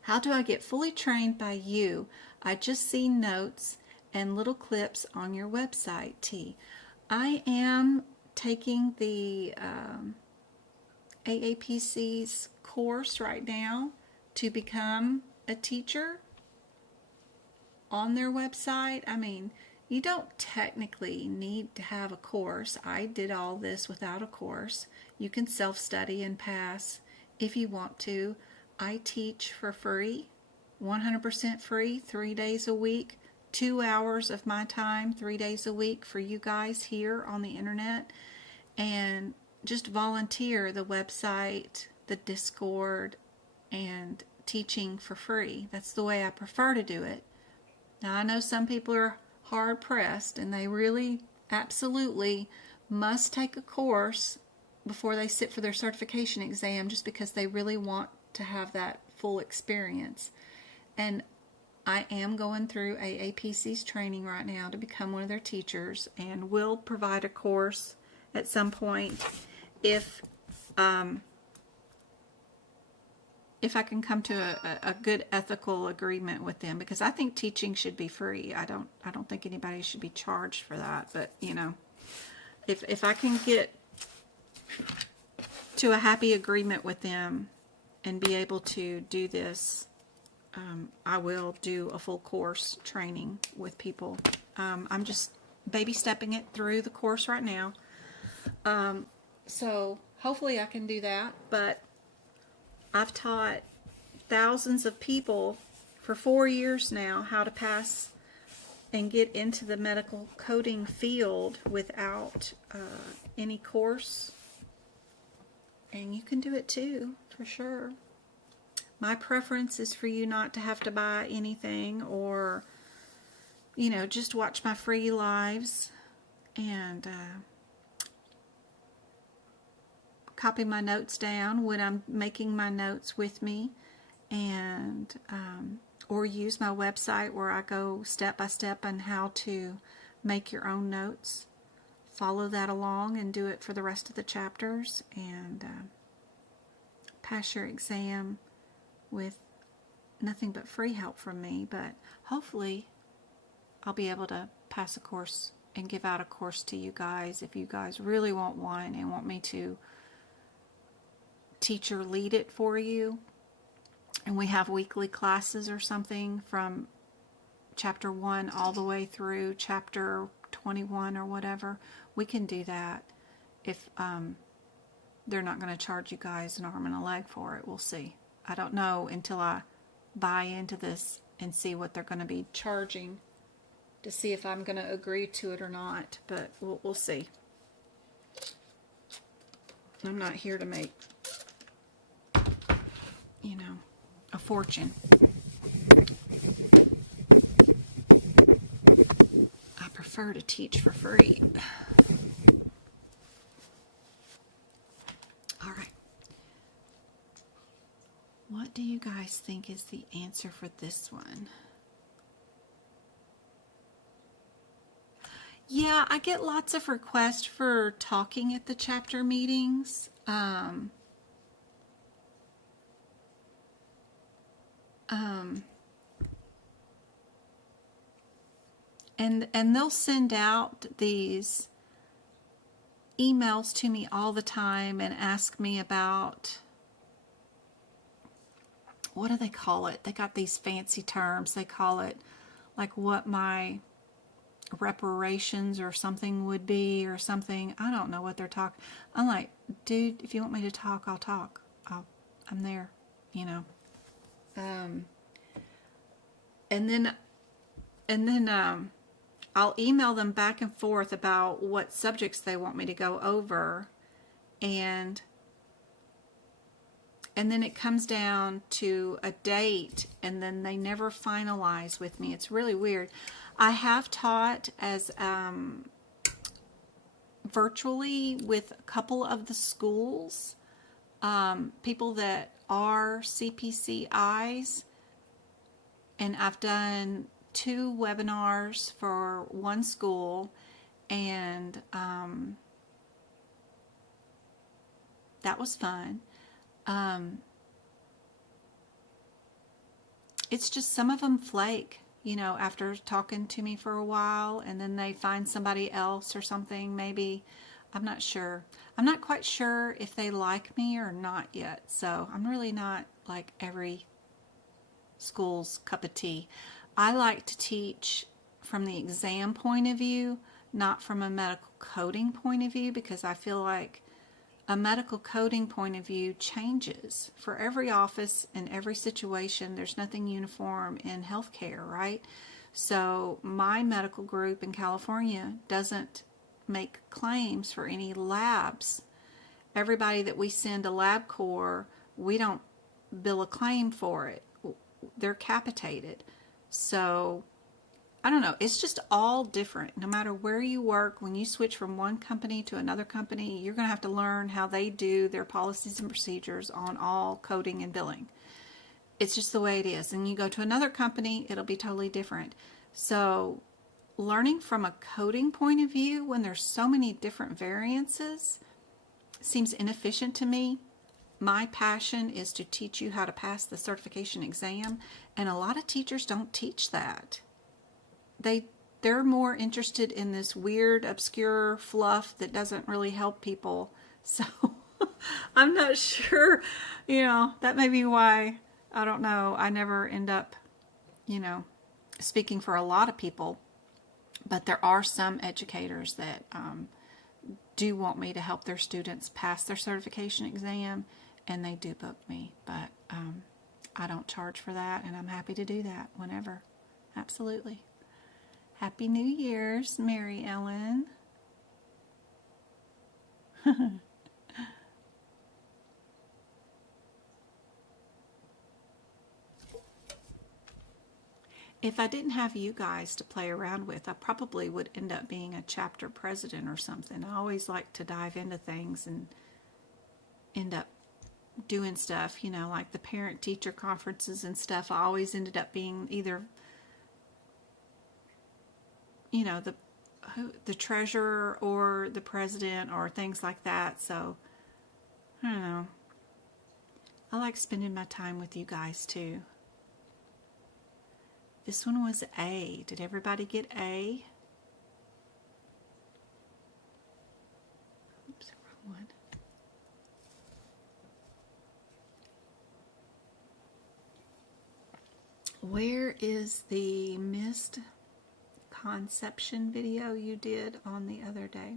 How do I get fully trained by you? I just see notes and little clips on your website, T. I am taking the AAPC's course right now to become a teacher on their website. I mean, you don't technically need to have a course. I did all this without a course. You can self-study and pass if you want to. I teach for free, 100% free, 3 days a week, 2 hours of my time, 3 days a week for you guys here on the internet. And just volunteer the website, the Discord, and teaching for free. That's the way I prefer to do it. Now, I know some people are hard pressed and they really absolutely must take a course before they sit for their certification exam just because they really want to have that full experience. And I am going through AAPC's training right now to become one of their teachers, and will provide a course at some point if I can come to a good ethical agreement with them, because I think teaching should be free. I don't think anybody should be charged for that, but you know, if I can get to a happy agreement with them and be able to do this, I will do a full course training with people. I'm just baby stepping it through the course right now. So hopefully I can do that, but I've taught thousands of people for 4 years now how to pass and get into the medical coding field without any course. And you can do it too, for sure. My preference is for you not to have to buy anything, or, you know, just watch my free lives and copy my notes down when I'm making my notes with me, and or use my website where I go step by step on how to make your own notes. Follow that along and do it for the rest of the chapters, and pass your exam with nothing but free help from me. But hopefully I'll be able to pass a course and give out a course to you guys if you guys really want one and want me to teach or lead it for you. And we have weekly classes or something from chapter 1 all the way through chapter 21 or whatever. We can do that if they're not going to charge you guys an arm and a leg for it. We'll see. I don't know until I buy into this and see what they're going to be charging to see if I'm going to agree to it or not. But we'll see. I'm not here to make, you know, a fortune. I prefer to teach for free. All right. What do you guys think is the answer for this one? Yeah, I get lots of requests for talking at the chapter meetings. And they'll send out these emails to me all the time and ask me about, what do they call it? They got these fancy terms. They call it like what my reparations or something would be or something. I don't know what they're talking. I'm like, dude, if you want me to talk, I'll talk. I'm there, you know. And then I'll email them back and forth about what subjects they want me to go over, and then it comes down to a date, and then they never finalize with me. It's really weird. I have taught as virtually with a couple of the schools, people that are CPCIs, and I've done 2 webinars for one school, and that was fun. It's just some of them flake, you know, after talking to me for a while, and then they find somebody else or something, maybe. I'm not sure. I'm not quite sure if they like me or not yet, so I'm really not like every school's cup of tea. I like to teach from the exam point of view, not from a medical coding point of view, because I feel like a medical coding point of view changes for every office and every situation. There's nothing uniform in healthcare, right? So my medical group in California doesn't make claims for any labs. Everybody that we send to LabCorp, we don't bill a claim for it. They're capitated. So I don't know. It's just all different. No matter where you work, when you switch from one company to another company, you're going to have to learn how they do their policies and procedures on all coding and billing. It's just the way it is. And you go to another company, it'll be totally different. So learning from a coding point of view when there's so many different variances seems inefficient to me. My passion is to teach you how to pass the certification exam, and a lot of teachers don't teach that. They they're more interested in this weird, obscure fluff that doesn't really help people. So I'm not sure, that may be why, I don't know, I never end up, speaking for a lot of people. But there are some educators that do want me to help their students pass their certification exam, and they do book me. But I don't charge for that, and I'm happy to do that whenever. Absolutely. Happy New Year's, Mary Ellen. If I didn't have you guys to play around with, I probably would end up being a chapter president or something. I always like to dive into things and end up doing stuff, like the parent-teacher conferences and stuff. I always ended up being either, the treasurer or the president or things like that. So, I don't know. I like spending my time with you guys too. This one was A. Did everybody get A? Oops, wrong one. Where is the missed conception video you did on the other day?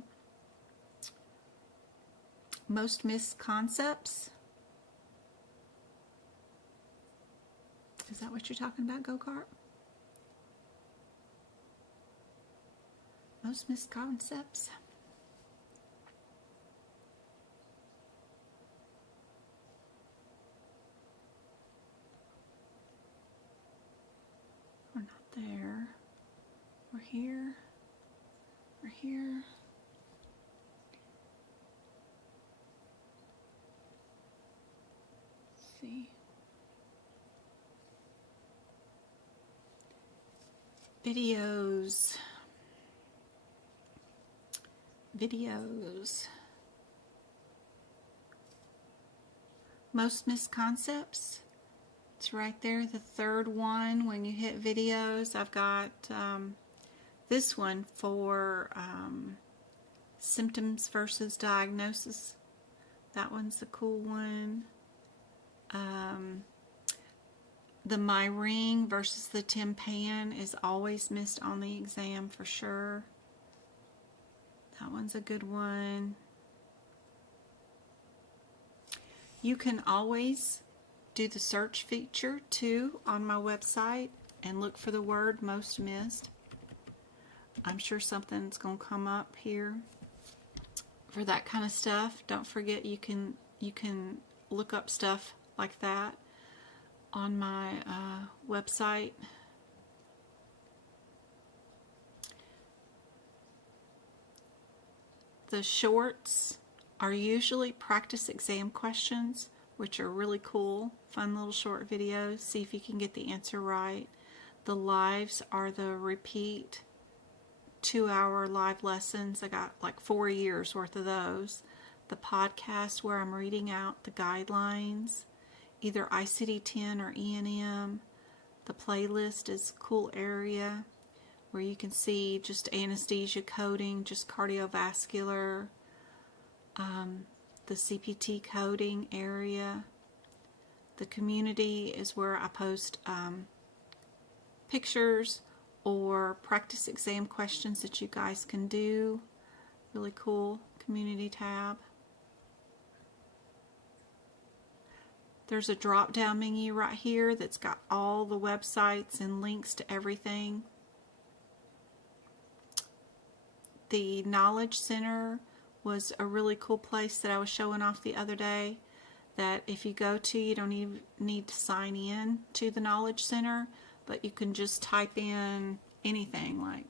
Most missed concepts? Is that what you're talking about, go-kart? Most missed concepts. We're not there. We're here. We're here. Let's see. Videos. Most missed concepts. It's right there, the third one. When you hit videos, I've got this one for symptoms versus diagnosis. That one's a cool one. The My Ring versus the Tim Pan is always missed on the exam for sure. That one's a good one. You can always do the search feature too on my website and look for the word most missed. I'm sure something's going to come up here for that kind of stuff. Don't forget you can look up stuff like that on my website. The shorts are usually practice exam questions, which are really cool, fun little short videos. See if you can get the answer right. The lives are the repeat 2-hour live lessons. I got like 4 years worth of those. The podcast where I'm reading out the guidelines, either ICD-10 or E&M. The playlist is a cool area where you can see just anesthesia coding, just cardiovascular, the CPT coding area. The community is where I post pictures or practice exam questions that you guys can do. Really cool community tab. There's a drop down menu right here that's got all the websites and links to everything. The Knowledge Center was a really cool place that I was showing off the other day, that if you go to, you don't even need to sign in to the Knowledge Center, but you can just type in anything like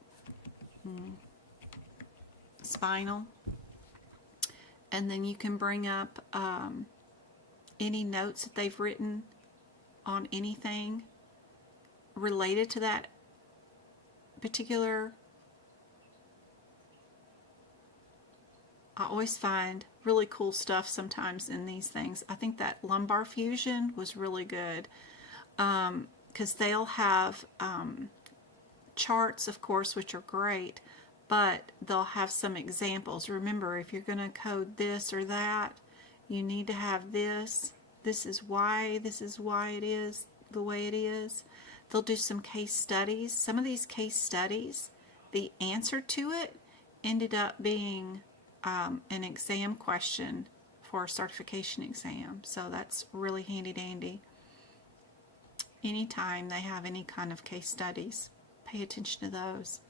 spinal, and then you can bring up any notes that they've written on anything related to that particular. I always find really cool stuff sometimes in these things. I think that lumbar fusion was really good because they'll have charts, of course, which are great, but they'll have some examples. Remember, if you're going to code this or that, you need to have this. This is why it is the way it is. They'll do some case studies. Some of these case studies, the answer to it ended up being an exam question for a certification exam. So that's really handy dandy. Anytime they have any kind of case studies, pay attention to those.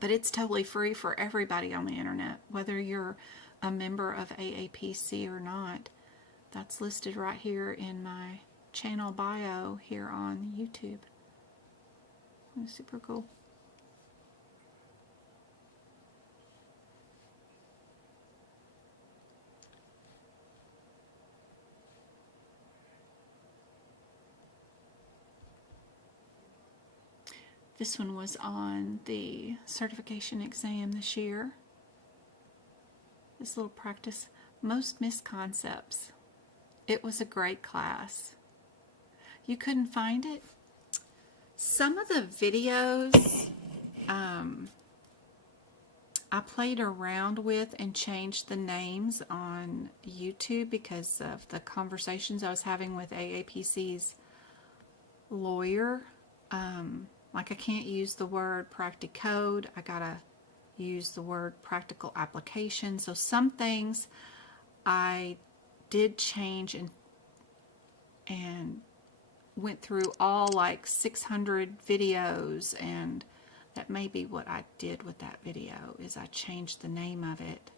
But it's totally free for everybody on the internet, whether you're a member of AAPC or not. That's listed right here in my channel bio here on YouTube. Super cool. This one was on the certification exam this year. This little practice, most missed concepts. It was a great class. You couldn't find it? Some of the videos I played around with and changed the names on YouTube because of the conversations I was having with AAPC's lawyer. Like I can't use the word practicode. I gotta use the word practical application. So some things I did change and went through all like 600 videos, and that may be what I did with that video, is I changed the name of it.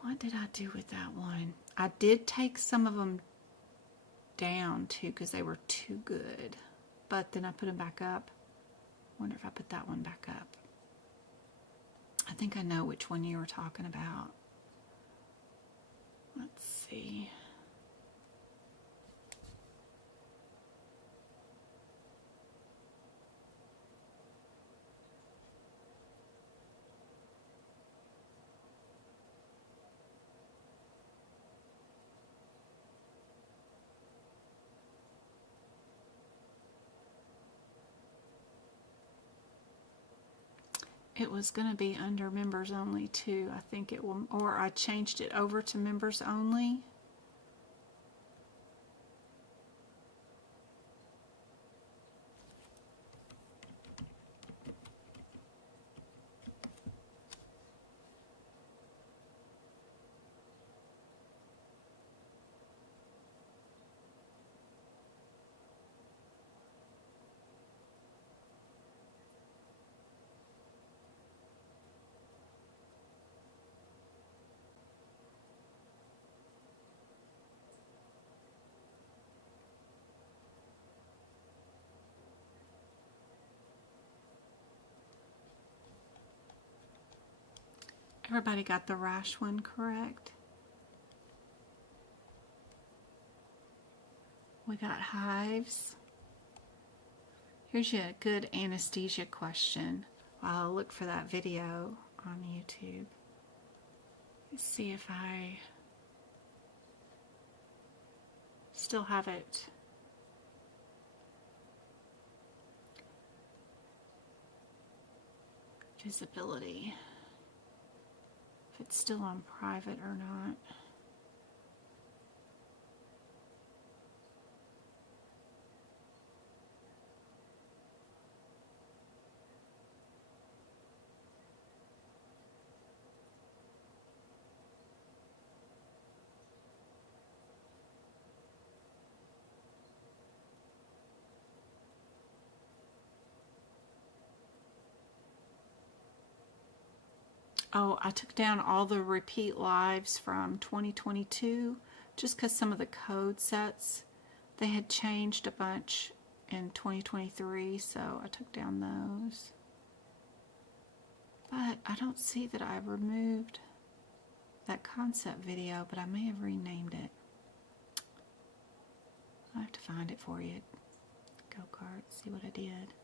What did I do with that one? I did take some of them down too because they were too good. But then I put them back up. Wonder if I put that one back up. I think I know which one you were talking about. Let's see. It was going to be under members only too. I think it will, or I changed it over to members only. Everybody got the rash one correct? We got hives. Here's a good anesthesia question. I'll look for that video on YouTube. Let's see if I still have it. Visibility. If it's still on private or not. Oh, I took down all the repeat lives from 2022 just because some of the code sets, they had changed a bunch in 2023, so I took down those. But I don't see that I removed that concept video, but I may have renamed it. I'll have to find it for you. Go kart, see what I did.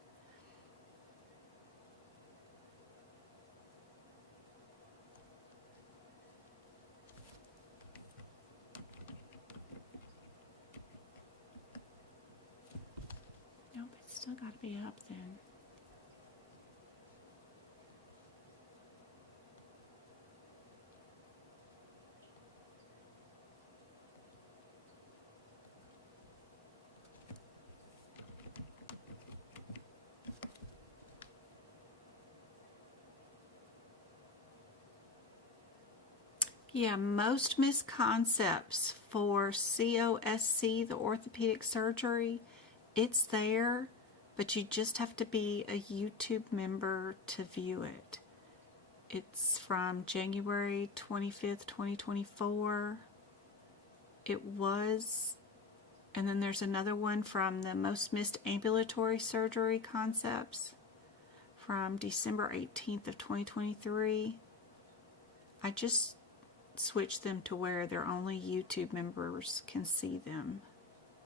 Nope, it's Still got to be up then. Yeah, most misconceptions for COSC, the orthopedic surgery, it's there, but you just have to be a YouTube member to view it. It's from January 25th, 2024. It was, and then there's another one from the most missed ambulatory surgery concepts from December 18th of 2023. I just switch them to where they're only YouTube members can see them,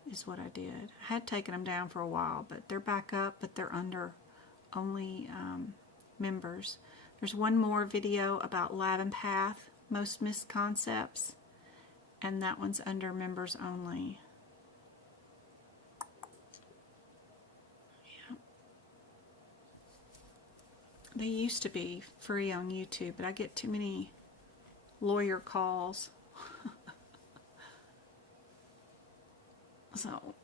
is what I did. I had taken them down for a while, but they're back up, but they're under only members. There's one more video about lab and path, most missed concepts, and that one's under members only. Yeah. They used to be free on YouTube, but I get too many lawyer calls. So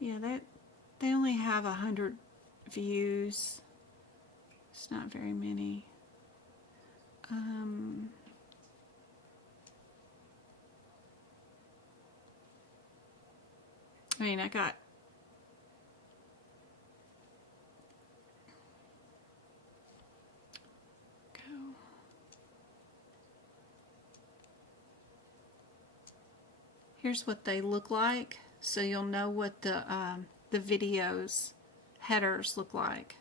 yeah, they only have 100 views. It's not very many. I mean, I got here's what they look like, so you'll know what the videos headers look like.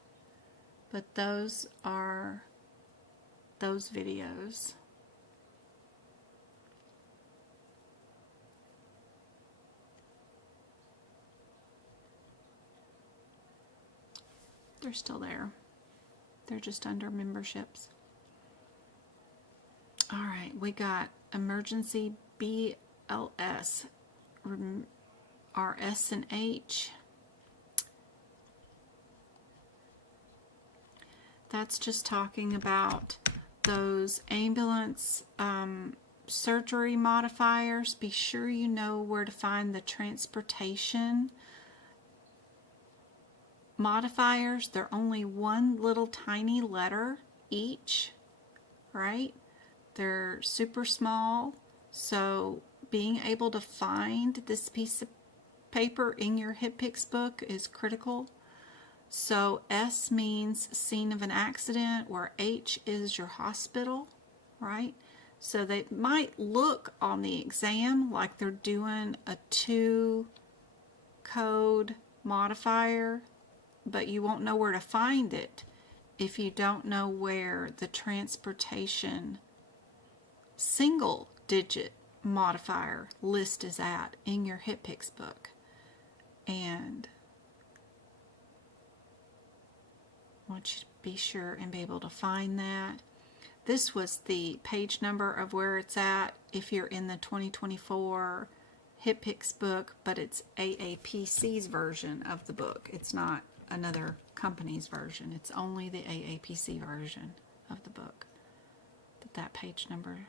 But those are those videos. They're still there. They're just under memberships. All right, we got emergency BLS, RS and H. That's just talking about those ambulance surgery modifiers. Be sure you know where to find the transportation modifiers. They're only one little tiny letter each, right? They're super small, so being able to find this piece of paper in your HipPix book is critical. So S means scene of an accident, where H is your hospital, right? So they might look on the exam like they're doing a 2 code modifier, but you won't know where to find it if you don't know where the transportation single digit modifier list is at in your HipPix book. And I want you to be sure and be able to find that. This was the page number of where it's at if you're in the 2024 HipPix book, but it's AAPC's version of the book. It's not another company's version. It's only the AAPC version of the book that page number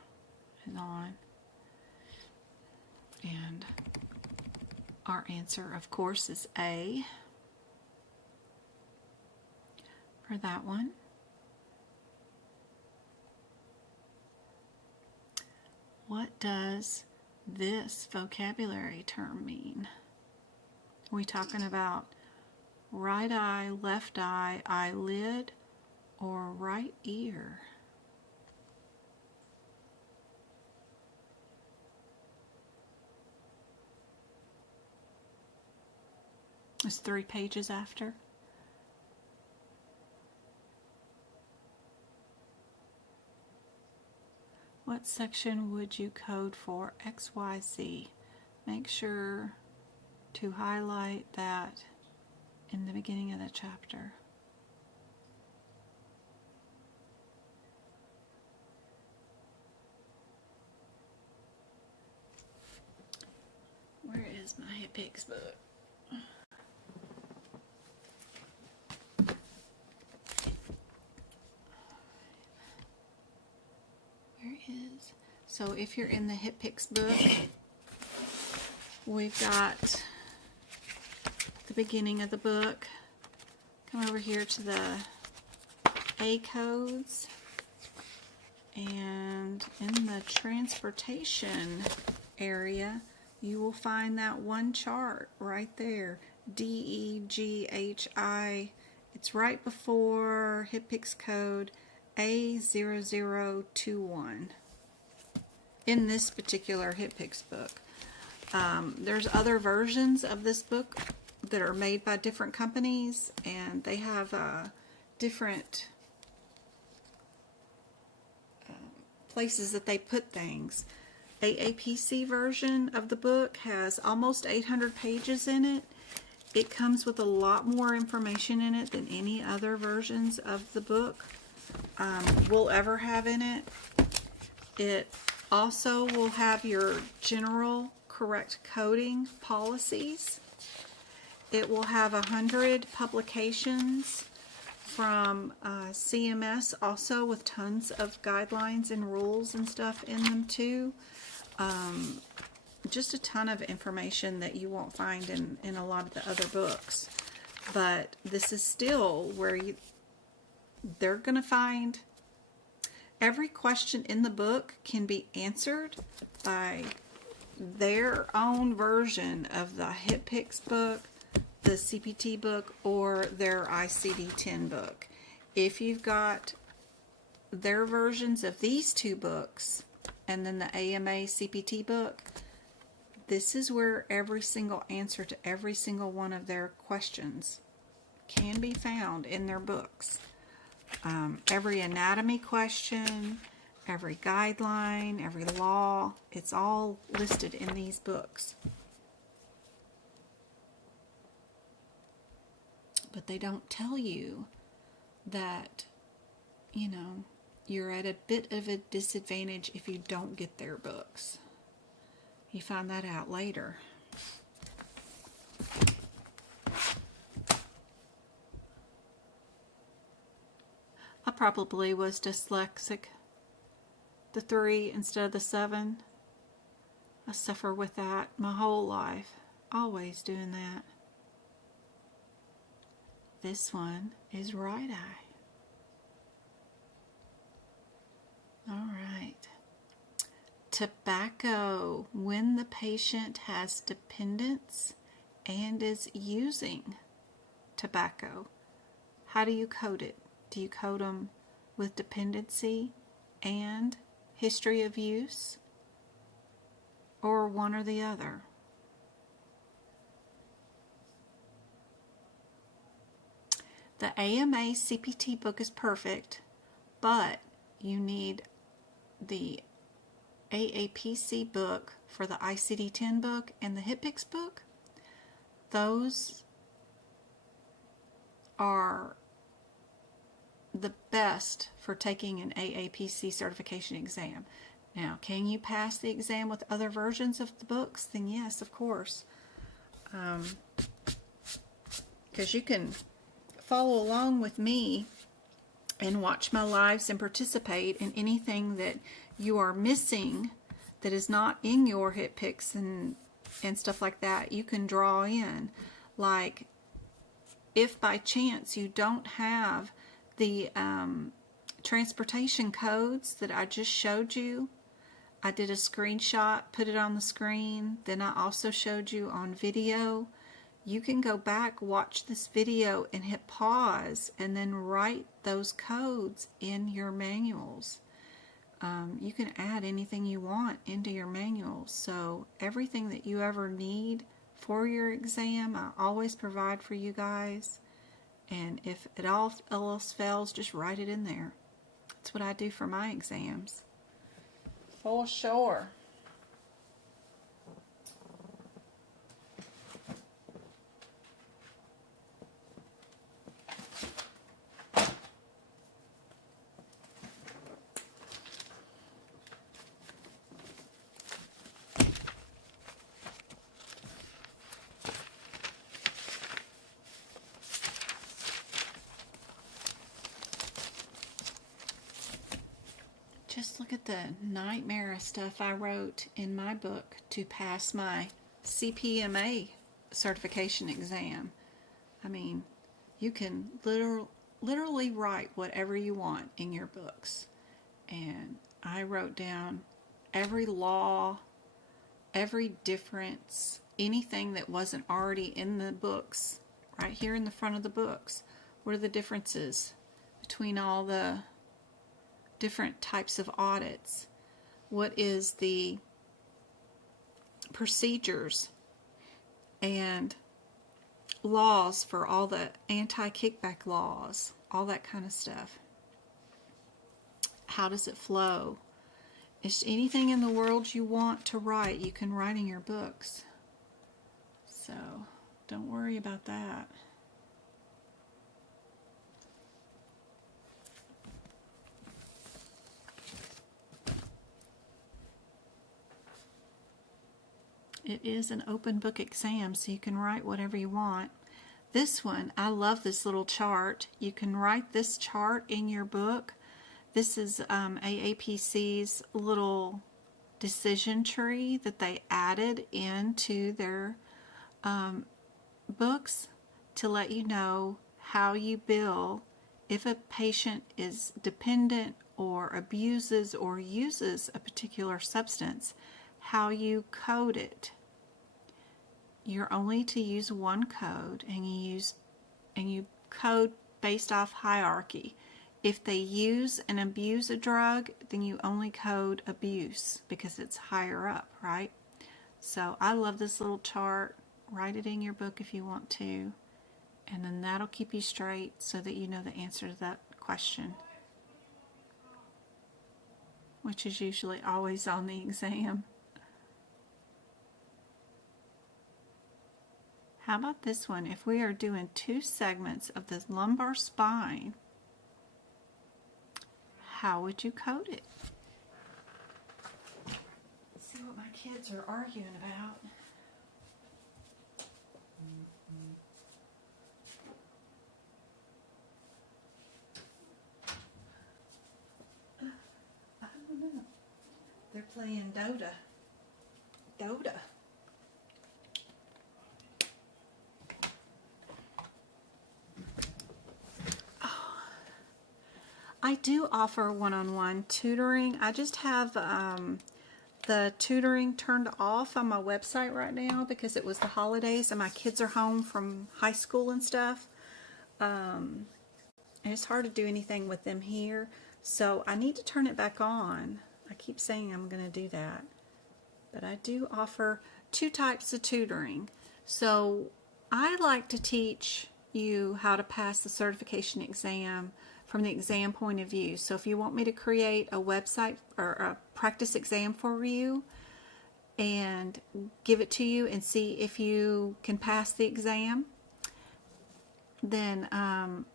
is on. And our answer, of course, is A for that one. What does this vocabulary term mean? Are we talking about right eye, left eye, eyelid, or right ear? It's 3 pages after. What section would you code for XYZ? Make sure to highlight that in the beginning of the chapter. Where is my HitPix book? Where is? So if you're in the HitPix book, we've got the beginning of the book. Come over here to the A codes, and in the transportation area you will find that one chart right there, DEGHI. It's right before HitPix code A0021 in this particular HitPix book. There's other versions of this book that are made by different companies, and they have different places that they put things. AAPC version of the book has almost 800 pages in it. It comes with a lot more information in it than any other versions of the book will ever have in it. It also will have your general correct coding policies. It will have 100 publications from CMS, also with tons of guidelines and rules and stuff in them too. Just a ton of information that you won't find in a lot of the other books. But this is still where they're going to find every question in the book can be answered by their own version of the HitPix book, the CPT book, or their ICD-10 book. If you've got their versions of these two books and then the AMA CPT book, this is where every single answer to every single one of their questions can be found in their books. Every anatomy question, every guideline, every law, it's all listed in these books. But they don't tell you that, you know, you're at a bit of a disadvantage if you don't get their books. You find that out later. I probably was dyslexic. The 3 instead of the 7. I suffer with that my whole life. Always doing that. This one is right eye. All right. Tobacco. When the patient has dependence and is using tobacco. How do you code it? Do you code them with dependency and history of use? Or one or the other? The AMA CPT book is perfect, but you need the AAPC book for the ICD-10 book and the HitPix book. Those are the best for taking an AAPC certification exam. Now, can you pass the exam with other versions of the books? Then yes, of course. Because you can follow along with me and watch my lives and participate in anything that you are missing that is not in your HitPix and stuff like that. You can draw in. Like, if by chance you don't have the transportation codes that I just showed you, I did a screenshot, put it on the screen, then I also showed you on video. You can go back, watch this video, and hit pause, and then write those codes in your manuals. You can add anything you want into your manuals. So everything that you ever need for your exam. I always provide for you guys. And if it all else fails, just write it in there. That's what I do for my exams. For sure. Just look at the nightmare of stuff I wrote in my book to pass my CPMA certification exam. I mean, you can literally write whatever you want in your books. And I wrote down every law, every difference, anything that wasn't already in the books, right here in the front of the books. What are the differences between all the different types of audits? What is the procedures and laws for all the anti-kickback laws, all that kind of stuff? How does it flow? Is anything in the world you want to write, you can write in your books. So don't worry about that. It is an open book exam, so you can write whatever you want. This one, I love this little chart. You can write this chart in your book. This is AAPC's little decision tree that they added into their books to let you know how you bill if a patient is dependent or abuses or uses a particular substance, how you code it. You're only to use one code, and you code based off hierarchy. If they use and abuse a drug, then you only code abuse because it's higher up, right? So I love this little chart. Write it in your book if you want to, and then that'll keep you straight so that you know the answer to that question, which is usually always on the exam. How about this one? If we are doing 2 segments of the lumbar spine, how would you code it? Let's see what my kids are arguing about. I don't know. They're playing Dota. Dota. I do offer one-on-one tutoring. I just have the tutoring turned off on my website right now because it was the holidays and my kids are home from high school and stuff. And it's hard to do anything with them here. So I need to turn it back on. I keep saying I'm going to do that. But I do offer 2 types of tutoring. So I like to teach you how to pass the certification exam from the exam point of view. So if you want me to create a website or a practice exam for you and give it to you and see if you can pass the exam, then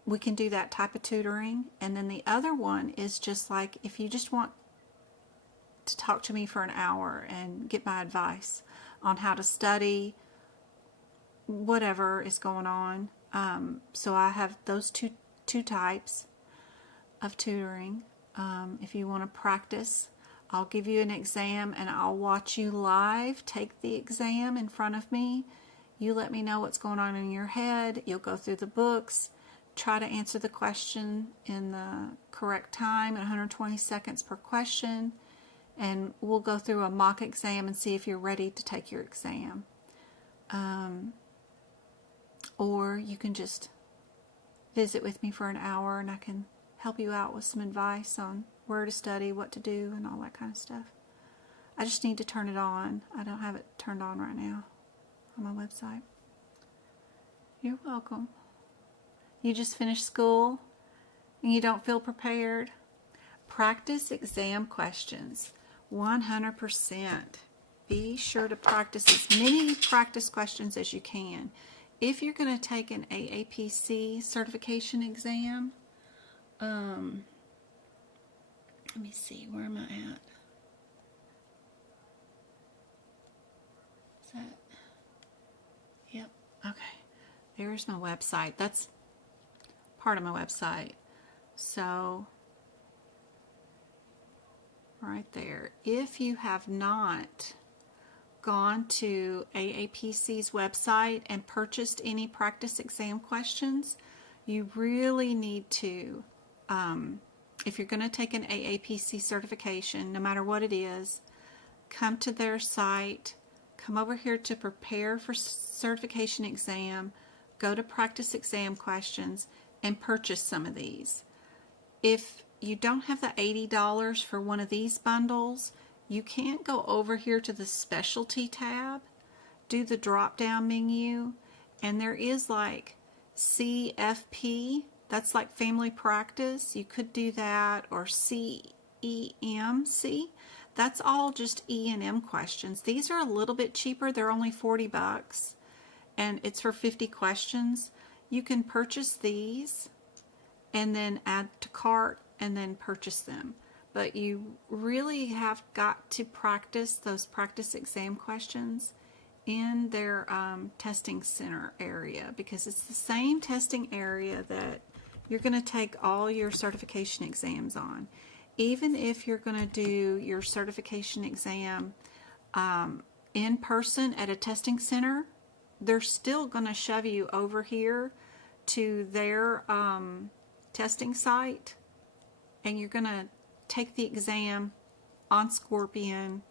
we can do that type of tutoring. And then the other one is just like if you just want to talk to me for an hour and get my advice on how to study, whatever is going on. So I have those two types of tutoring. If you want to practice, I'll give you an exam and I'll watch you live take the exam in front of me. You let me know what's going on in your head. You'll go through the books, try to answer the question in the correct time, 120 seconds per question, and we'll go through a mock exam and see if you're ready to take your exam. Or you can just visit with me for an hour and I can help you out with some advice on where to study, what to do, and all that kind of stuff. I just need to turn it on. I don't have it turned on right now. on my website. You're welcome. You just finished school and you don't feel prepared? Practice exam questions. 100%. Be sure to practice as many practice questions as you can. If you're going to take an AAPC certification exam, let me see, where am I at? Is that? Yep. Okay. There's my website. That's part of my website. So, right there. If you have not gone to AAPC's website and purchased any practice exam questions, you really need to, if you're going to take an AAPC certification, no matter what it is, come to their site, come over here to prepare for certification exam, go to practice exam questions, and purchase some of these. If you don't have the $80 for one of these bundles, you can't go over here to the specialty tab, do the drop down menu, and there is like CFP, that's like family practice. You could do that, or CEMC. That's all just E&M questions. These are a little bit cheaper. They're only $40 and it's for 50 questions. You can purchase these and then add to cart and then purchase them. But you really have got to practice those practice exam questions in their testing center area, because it's the same testing area that you're going to take all your certification exams on. Even if you're going to do your certification exam in person at a testing center, they're still going to shove you over here to their testing site, and you're going to take the exam on Scorpion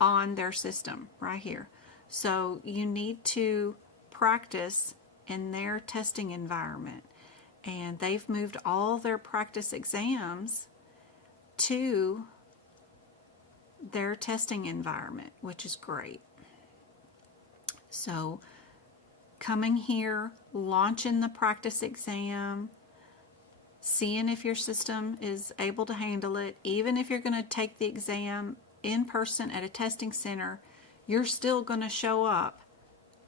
on their system right here. So you need to practice in their testing environment, and they've moved all their practice exams to their testing environment, which is great. So coming here, launching the practice exam, seeing if your system is able to handle it. Even if you're going to take the exam in person at a testing center, you're still going to show up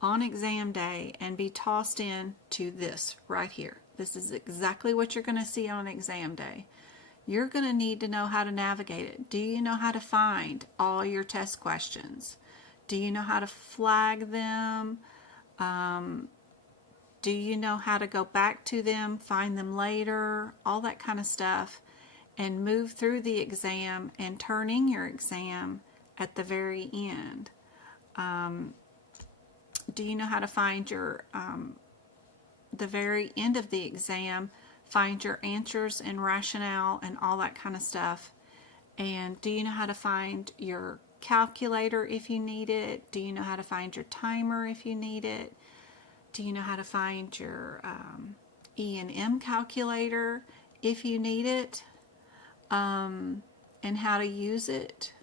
on exam day and be tossed in to this right here. This is exactly what you're going to see on exam day. You're going to need to know how to navigate it. Do you know how to find all your test questions? Do you know how to flag them? Do you know how to go back to them, find them later, all that kind of stuff, and move through the exam and turn in your exam at the very end? Do you know how to find your, the very end of the exam, find your answers and rationale and all that kind of stuff? And do you know how to find your calculator if you need it? Do you know how to find your timer if you need it? Do you know how to find your E&M calculator if you need it, and how to use it?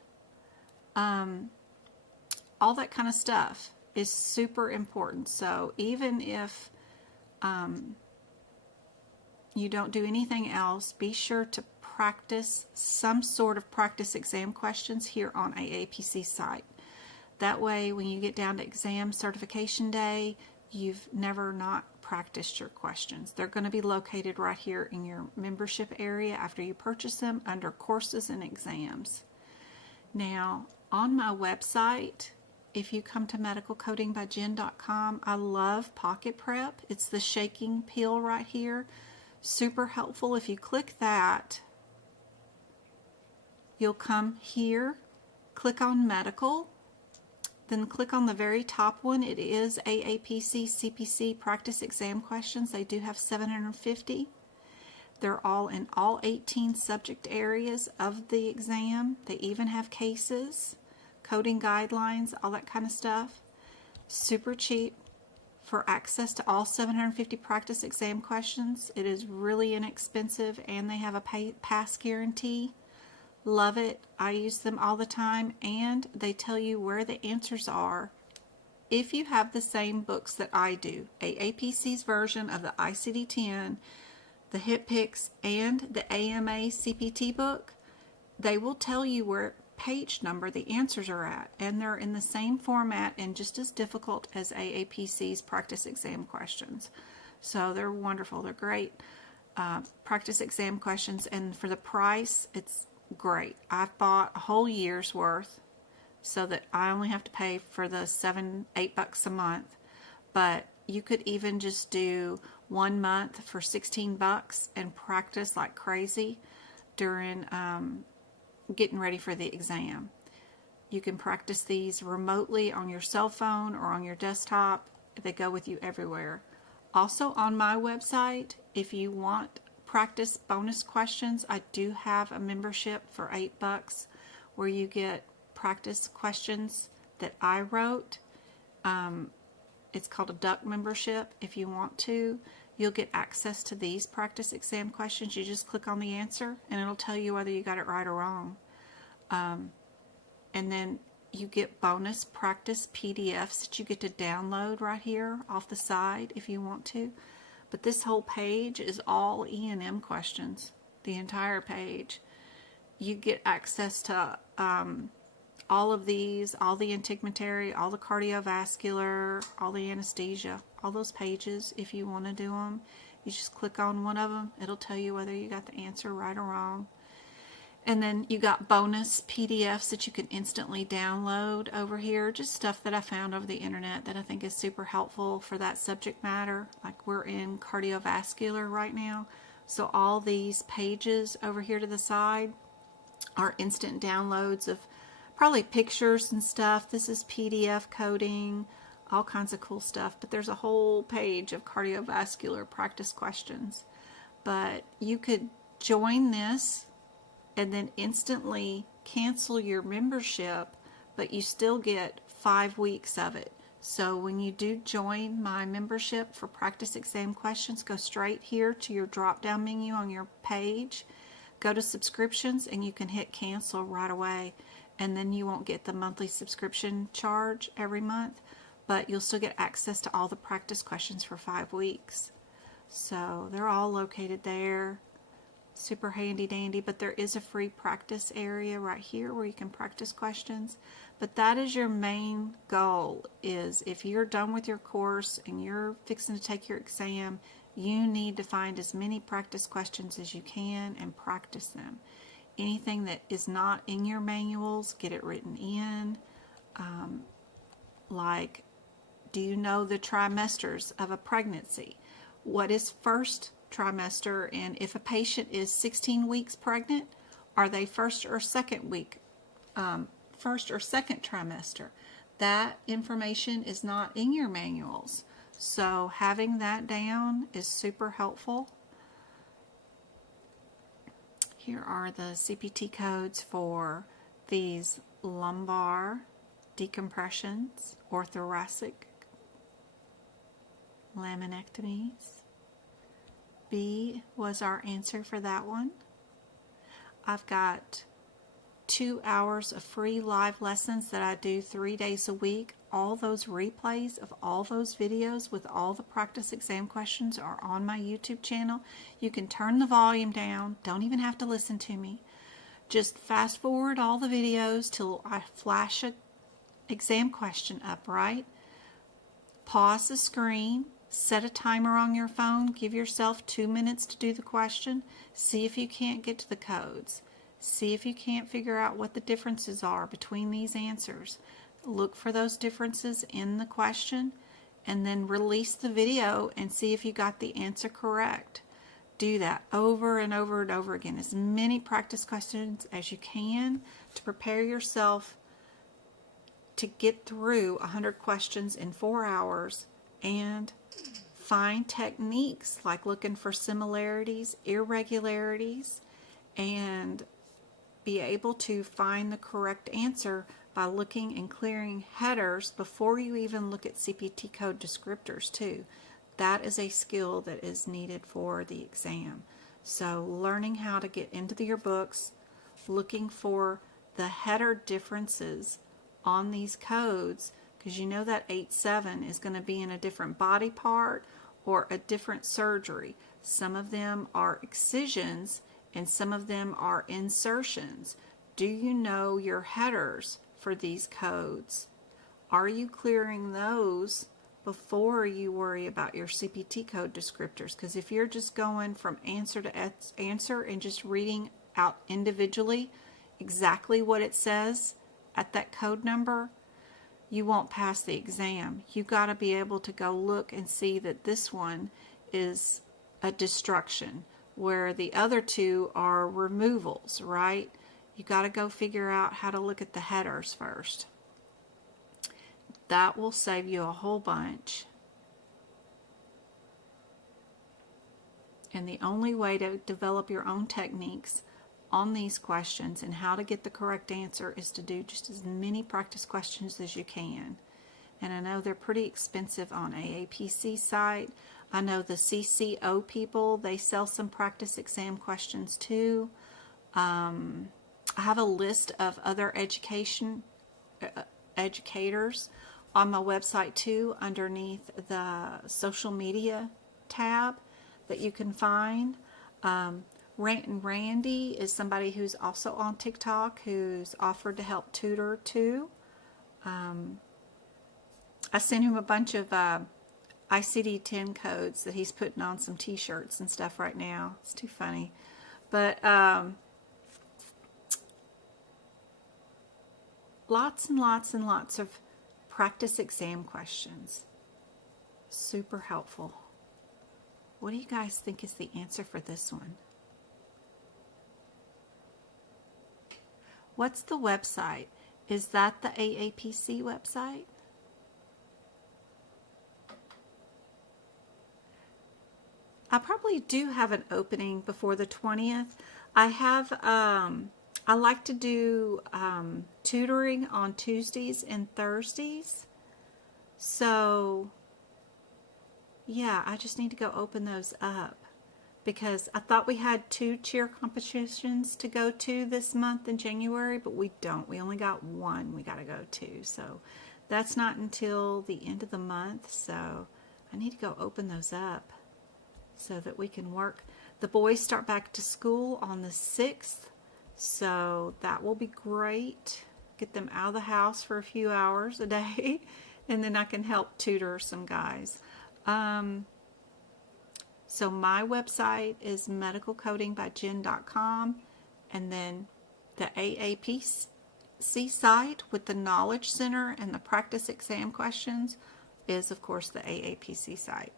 All that kind of stuff is super important. So even if you don't do anything else, be sure to practice some sort of practice exam questions here on AAPC site. That way, when you get down to exam certification day, you've never not practiced your questions. They're going to be located right here in your membership area after you purchase them under courses and exams. Now, on my website, if you come to medicalcodingbyjen.com, I love Pocket Prep. It's the shaking pill right here. Super helpful. If you click that, you'll come here, click on medical, then click on the very top one. It is AAPC CPC practice exam questions. They do have 750. They're all in all 18 subject areas of the exam. They even have cases, coding guidelines, all that kind of stuff. Super cheap for access to all 750 practice exam questions. It is really inexpensive, and they have a pass guarantee. Love it. I use them all the time, and they tell you where the answers are if you have the same books that I do, AAPC's version of the ICD-10, the HitPix, and the AMA CPT book, they will tell you where page number the answers are at, and they're in the same format and just as difficult as AAPC's practice exam questions. So they're wonderful. They're great practice exam questions, and for the price, it's great. I've bought a whole year's worth so that I only have to pay for the $8 a month. But you could even just do 1 month for $16 and practice like crazy during getting ready for the exam. You can practice these remotely on your cell phone or on your desktop. They go with you everywhere. Also on my website, if you want practice bonus questions, I do have a membership for $8 where you get practice questions that I wrote. It's called a duck membership. If you want to, you'll get access to these practice exam questions. You just click on the answer and it'll tell you whether you got it right or wrong. And then you get bonus practice PDFs that you get to download right here off the side if you want to. But this whole page is all E&M questions, the entire page. You get access to all of these, all the integumentary, all the cardiovascular, all the anesthesia, all those pages. If you want to do them, you just click on one of them. It'll tell you whether you got the answer right or wrong. And then you got bonus PDFs that you can instantly download over here. Just stuff that I found over the internet that I think is super helpful for that subject matter. Like we're in cardiovascular right now. So all these pages over here to the side are instant downloads of probably pictures and stuff. This is PDF coding, all kinds of cool stuff. But there's a whole page of cardiovascular practice questions. But you could join this and then instantly cancel your membership, but you still get 5 weeks of it. So when you do join my membership for practice exam questions, go straight here to your drop-down menu on your page, go to subscriptions, and you can hit cancel right away. And then you won't get the monthly subscription charge every month, but you'll still get access to all the practice questions for 5 weeks. So they're all located there. Super handy dandy, but there is a free practice area right here where you can practice questions. But that is your main goal, is if you're done with your course and you're fixing to take your exam, you need to find as many practice questions as you can and practice them. Anything that is not in your manuals, get it written in. Like, do you know the trimesters of a pregnancy? What is first trimester, and if a patient is 16 weeks pregnant, are they first or second trimester? That information is not in your manuals, so having that down is super helpful. Here are the CPT codes for these lumbar decompressions or thoracic laminectomies. B was our answer for that one. I've got 2 hours of free live lessons that I do 3 days a week. All those replays of all those videos with all the practice exam questions are on my YouTube channel. You can turn the volume down. Don't even have to listen to me. Just fast forward all the videos till I flash an exam question up, right? Pause the screen. Set a timer on your phone. Give yourself 2 minutes to do the question. See if you can't get to the codes. See if you can't figure out what the differences are between these answers. Look for those differences in the question and then release the video and see if you got the answer correct. Do that over and over and over again. As many practice questions as you can to prepare yourself to get through 100 questions in 4 hours, and find techniques like looking for similarities, irregularities, and be able to find the correct answer by looking and clearing headers before you even look at CPT code descriptors too. That is a skill that is needed for the exam. So learning how to get into your books, looking for the header differences on these codes, because you know that 8-7 is going to be in a different body part or a different surgery. Some of them are excisions and some of them are insertions. Do you know your headers for these codes? Are you clearing those before you worry about your CPT code descriptors? Because if you're just going from answer to answer and just reading out individually exactly what it says at that code number, you won't pass the exam. You got to be able to go look and see that this one is a destruction, where the other two are removals, right? You got to go figure out how to look at the headers first. That will save you a whole bunch. And the only way to develop your own techniques on these questions and how to get the correct answer is to do just as many practice questions as you can. And I know they're pretty expensive on AAPC site. I know the CCO people, they sell some practice exam questions too. I have a list of other educators on my website too, underneath the social media tab that you can find. Rant and Randy is somebody who's also on TikTok who's offered to help tutor too. I sent him a bunch of ICD-10 codes that he's putting on some t-shirts and stuff right now. It's too funny. But lots and lots and lots of practice exam questions. Super helpful. What do you guys think is the answer for this one? What's the website? Is that the AAPC website? I probably do have an opening before the 20th. I have, I like to do tutoring on Tuesdays and Thursdays. So, yeah, I just need to go open those up. Because I thought we had 2 cheer competitions to go to this month in January, but we don't. We only got 1 we got to go to. So that's not until the end of the month. So I need to go open those up so that we can work. The boys start back to school on the 6th. So that will be great. Get them out of the house for a few hours a day. And then I can help tutor some guys. So my website is medicalcodingbyjen.com, and then the AAPC site with the Knowledge Center and the practice exam questions is, of course, the AAPC site.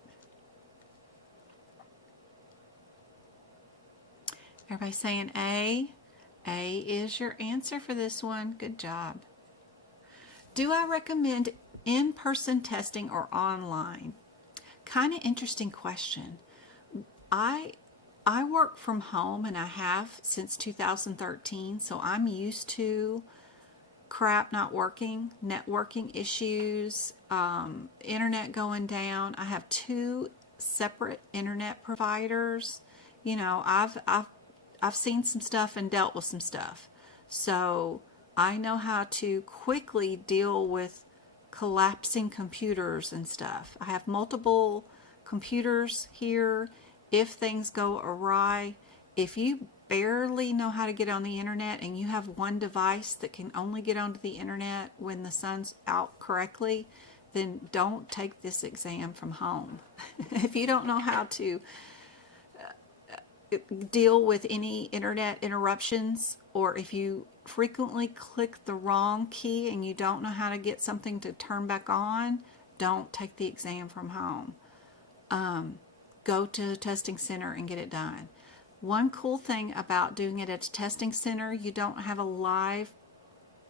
Everybody saying A? A is your answer for this one. Good job. Do I recommend in-person testing or online? Kind of interesting question. I work from home, and I have since 2013, so I'm used to crap not working, networking issues, internet going down. I have 2 separate internet providers. You know, I've seen some stuff and dealt with some stuff, so I know how to quickly deal with collapsing computers and stuff. I have multiple computers here. If things go awry, if you barely know how to get on the internet and you have one device that can only get onto the internet when the sun's out correctly, then don't take this exam from home. If you don't know how to deal with any internet interruptions, or if you frequently click the wrong key and you don't know how to get something to turn back on, don't take the exam from home. Go to a testing center and get it done. One cool thing about doing it at a testing center, you don't have a live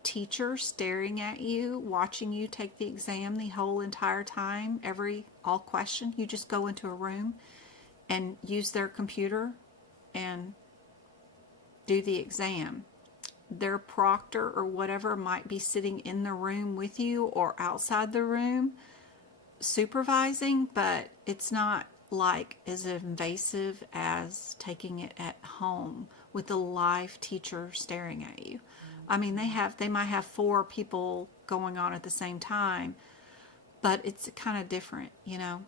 teacher staring at you, watching you take the exam the whole entire time, all question. You just go into a room and use their computer and do the exam. Their proctor or whatever might be sitting in the room with you or outside the room supervising, but it's not like as invasive as taking it at home with a live teacher staring at you. I mean, they might have 4 people going on at the same time, but it's kind of different, you know.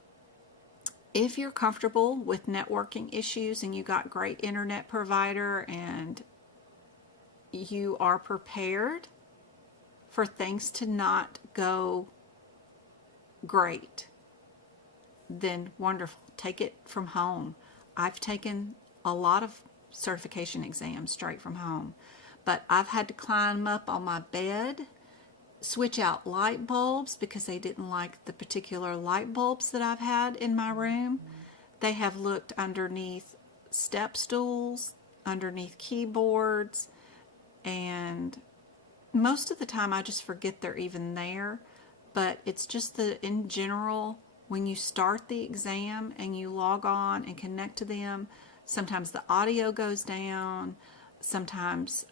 If you're comfortable with networking issues and you got great internet provider and you are prepared for things to not go great, then wonderful. Take it from home. I've taken a lot of certification exams straight from home, but I've had to climb up on my bed, switch out light bulbs because they didn't like the particular light bulbs that I've had in my room. They have looked underneath step stools, underneath keyboards, and most of the time I just forget they're even there. But it's just that in general, when you start the exam and you log on and connect to them, sometimes the audio goes down, sometimes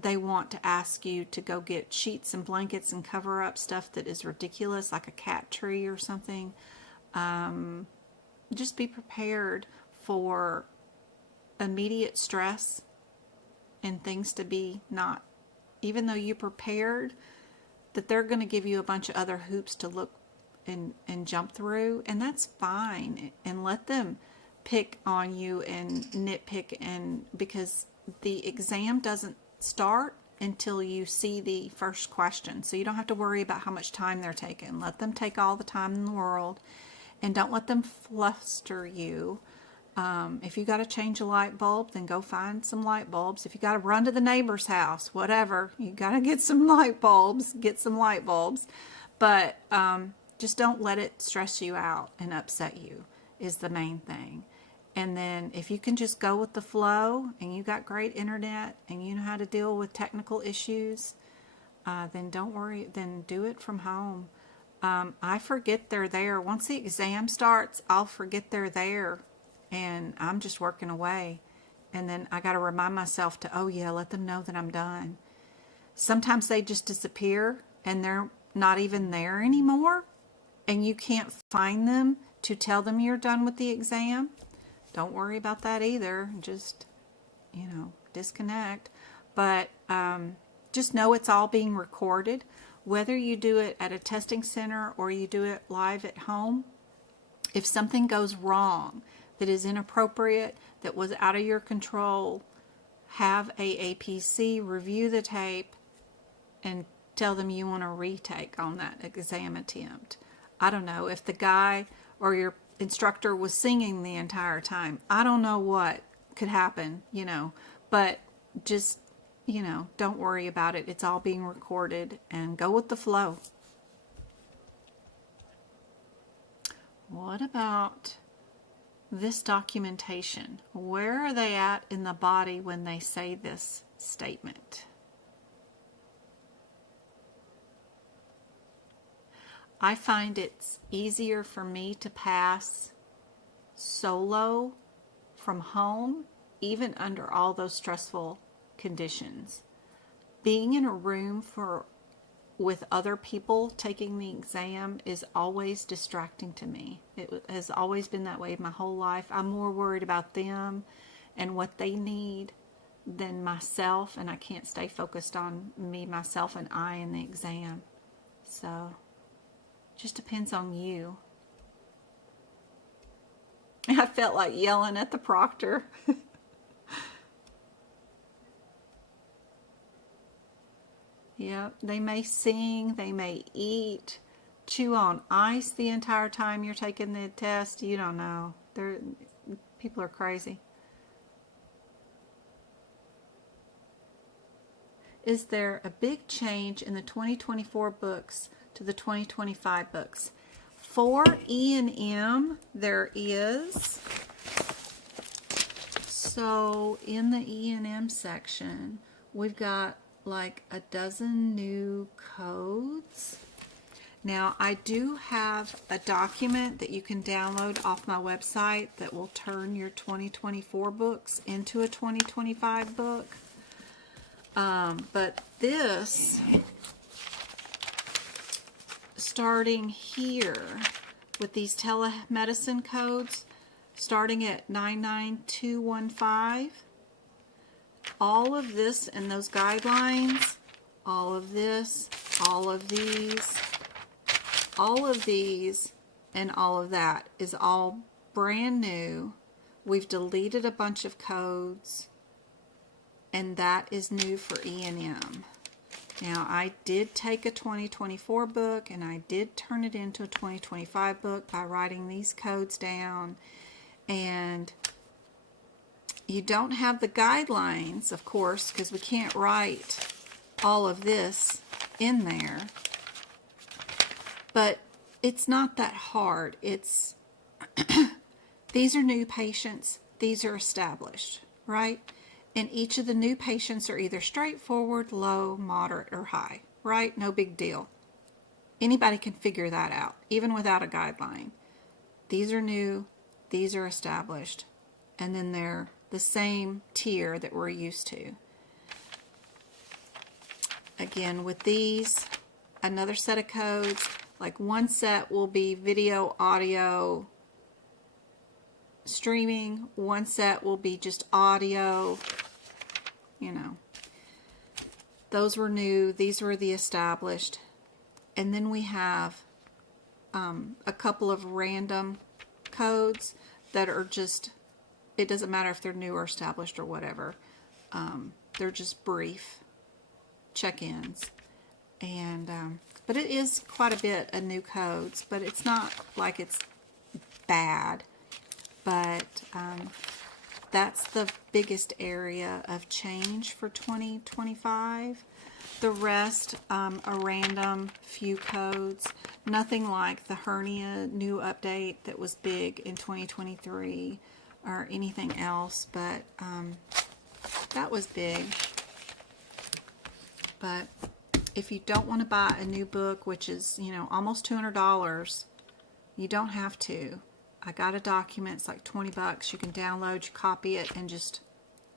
they want to ask you to go get sheets and blankets and cover up stuff that is ridiculous, like a cat tree or something. Just be prepared for immediate stress and things to be not, even though you prepared, that they're going to give you a bunch of other hoops to look and jump through, and that's fine. And let them pick on you and nitpick, and because the exam doesn't start until you see the first question, so you don't have to worry about how much time they're taking. Let them take all the time in the world, and don't let them fluster you. If you got to change a light bulb, then go find some light bulbs. If you got to run to the neighbor's house, whatever, you got to get some light bulbs, but just don't let it stress you out and upset you is the main thing. And then if you can just go with the flow and you got great internet and you know how to deal with technical issues, then don't worry, then do it from home. I forget they're there. Once the exam starts, I'll forget they're there and I'm just working away. And then I got to remind myself to, oh yeah, let them know that I'm done. Sometimes they just disappear and they're not even there anymore, and you can't find them to tell them you're done with the exam. Don't worry about that either. Just, disconnect. But just know it's all being recorded. Whether you do it at a testing center or you do it live at home, if something goes wrong that is inappropriate, that was out of your control, have aapc review the tape and tell them you want to retake on that exam attempt. I don't know if the guy or your instructor was singing the entire time. I don't know what could happen, but just, don't worry about it. It's all being recorded, and go with the flow. What about this documentation? Where are they at in the body when they say this statement? I find it's easier for me to pass solo from home, even under all those stressful conditions. Being in a room with other people taking the exam is always distracting to me. It has always been that way my whole life. I'm more worried about them and what they need than myself, and I can't stay focused on me, myself, and I in the exam. So just depends on you. I felt like yelling at the proctor. Yeah, they may sing, they may eat, chew on ice the entire time you're taking the test. You don't know. People are crazy. Is there a big change in the 2024 books to the 2025 books? For E&M, there is. So in the E&M section, we've got like a dozen new codes. Now, I do have a document that you can download off my website that will turn your 2024 books into a 2025 book. But this, starting here with these telemedicine codes, starting at 99215, all of this and those guidelines, all of this, all of these, and all of that is all brand new. We've deleted a bunch of codes, and that is new for E&M. Now, I did take a 2024 book, and I did turn it into a 2025 book by writing these codes down. And you don't have the guidelines, of course, because we can't write all of this in there. But it's not that hard. It's these are new patients. These are established, right? And each of the new patients are either straightforward, low, moderate, or high, right? No big deal. Anybody can figure that out, even without a guideline. These are new, these are established, and then they're the same tier that we're used to. Again, with these, another set of codes, like one set will be video, audio, streaming. One set will be just audio. You know, those were new. These were the established. And then we have a couple of random codes that are just, it doesn't matter if they're new or established or whatever. They're just brief check-ins. And but it is quite a bit of new codes, but it's not like it's bad. But that's the biggest area of change for 2025. The rest, a random few codes. Nothing like the hernia new update that was big in 2023 or anything else, but that was big. But if you don't want to buy a new book, which is, you know, almost $200, you don't have to. I got a document, it's like 20 bucks. You can download, you copy it, and just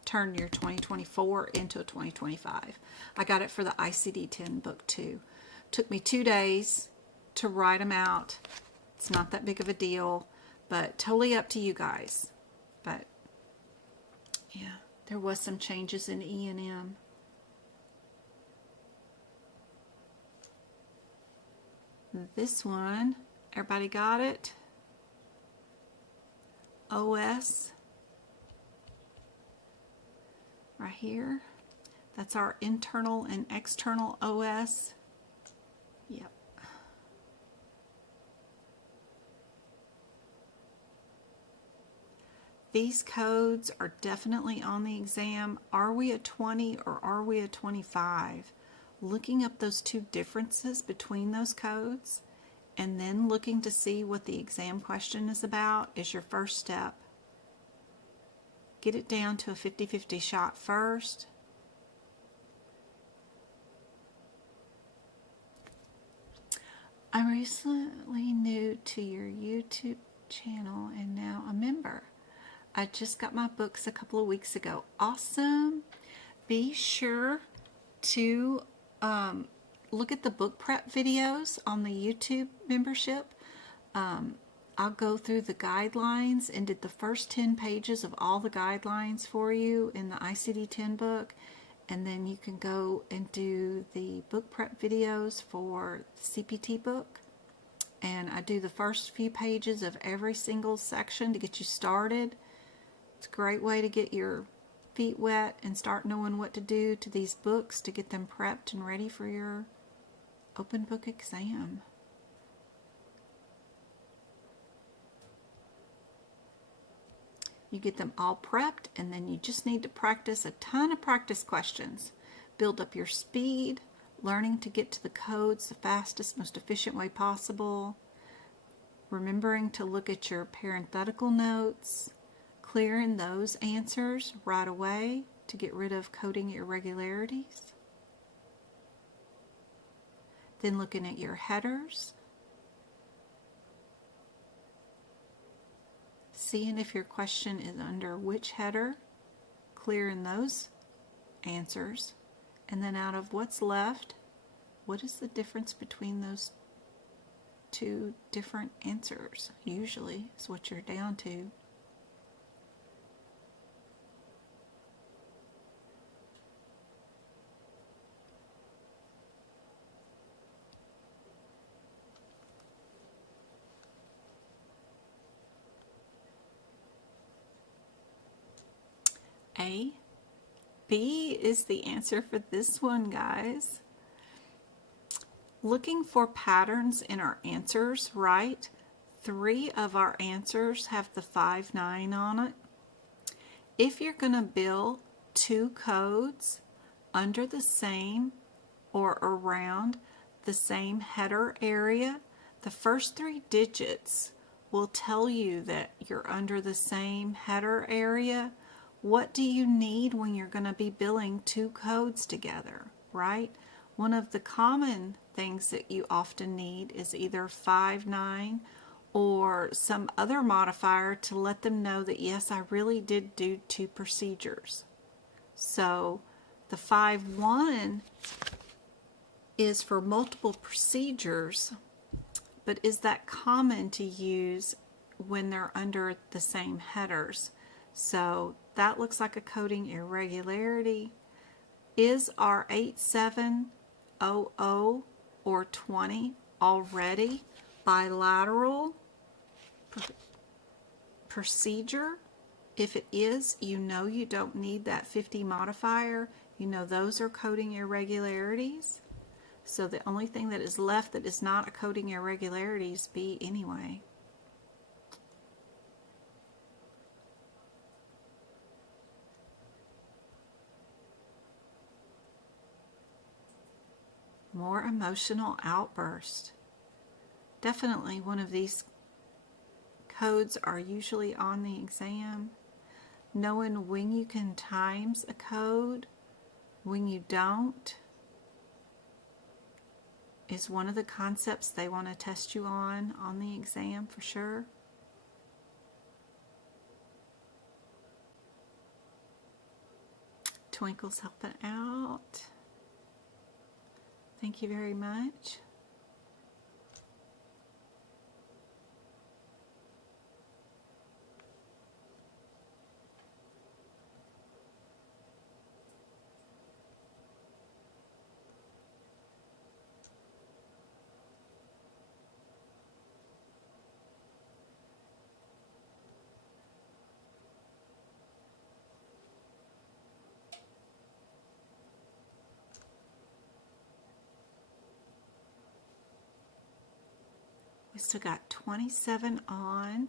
turn your 2024 into a 2025. I got it for the ICD-10 book too. Took me 2 days to write them out. It's not that big of a deal, but totally up to you guys. But yeah, there was some changes in E&M. This one, everybody got it? OS, right here. That's our internal and external OS. Yep. These codes are definitely on the exam. Are we a 20 or are we a 25? Looking up those two differences between those codes and then looking to see what the exam question is about is your first step. Get it down to a 50-50 shot first. I'm recently new to your YouTube channel and now a member. I just got my books a couple of weeks ago. Awesome. Be sure to look at the book prep videos on the YouTube membership. I'll go through the guidelines and did the first 10 pages of all the guidelines for you in the ICD-10 book. And then you can go and do the book prep videos for the CPT book. And I do the first few pages of every single section to get you started. It's a great way to get your feet wet and start knowing what to do to these books to get them prepped and ready for your open book exam. You get them all prepped, and then you just need to practice a ton of practice questions. Build up your speed, learning to get to the codes the fastest, most efficient way possible. Remembering to look at your parenthetical notes, clearing those answers right away to get rid of coding irregularities. Then looking at your headers, seeing if your question is under which header, clearing those answers, and then out of what's left, what is the difference between those two different answers? Usually is what you're down to. A. B is the answer for this one, guys. Looking for patterns in our answers, right? 3 of our answers have the 5-9 on it. If you're going to bill 2 codes under the same or around the same header area, the first 3 digits will tell you that you're under the same header area. What do you need when you're going to be billing 2 codes together, right? One of the common things that you often need is either 5-9 or some other modifier to let them know that yes, I really did do 2 procedures. So the 5-1 is for multiple procedures, but is that common to use when they're under the same headers? So that looks like a coding irregularity. Is our 8700 or 20 already bilateral procedure? If it is, you know you don't need that 50 modifier. You know those are coding irregularities. So the only thing that is left that is not a coding irregularity is B anyway. More emotional outburst. Definitely one of these codes are usually on the exam. Knowing when you can times a code, when you don't, is one of the concepts they want to test you on the exam for sure. Twinkle's helping out. Thank you very much. We still got 27 on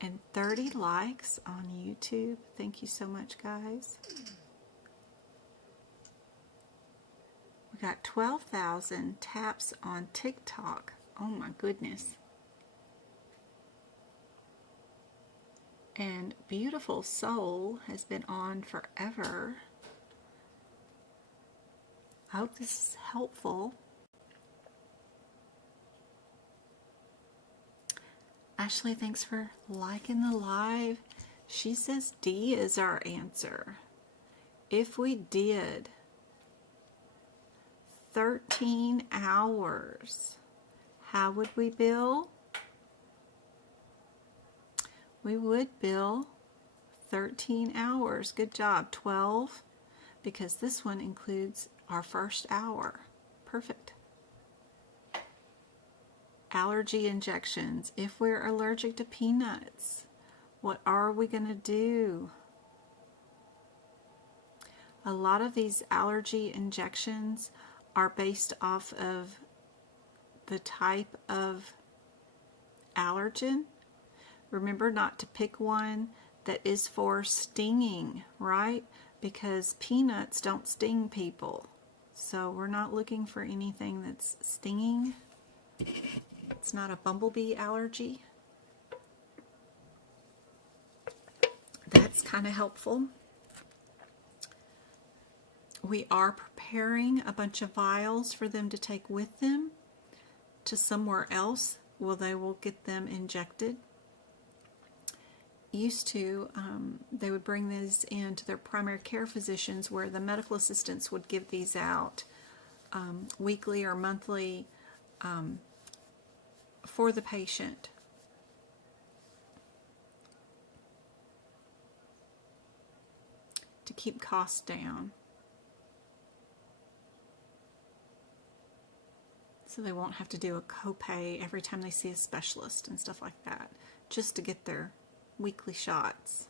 and 30 likes on YouTube. Thank you so much, guys. We got 12,000 taps on TikTok. Oh my goodness. And Beautiful Soul has been on forever. I hope this is helpful. Ashley, thanks for liking the live. She says D is our answer. If we did 13 hours, how would we bill? We would bill 13 hours. Good job. 12, because this one includes our first hour. Perfect. Allergy injections. If we're allergic to peanuts, what are we going to do? A lot of these allergy injections are based off of the type of allergen. Remember not to pick one that is for stinging, right? Because peanuts don't sting people. So we're not looking for anything that's stinging. It's not a bumblebee allergy. That's kind of helpful. We are preparing a bunch of vials for them to take with them to somewhere else where they will get them injected. Used to, they would bring these in to their primary care physicians where the medical assistants would give these out weekly or monthly for the patient. To keep costs down. So they won't have to do a copay every time they see a specialist and stuff like that, just to get their weekly shots.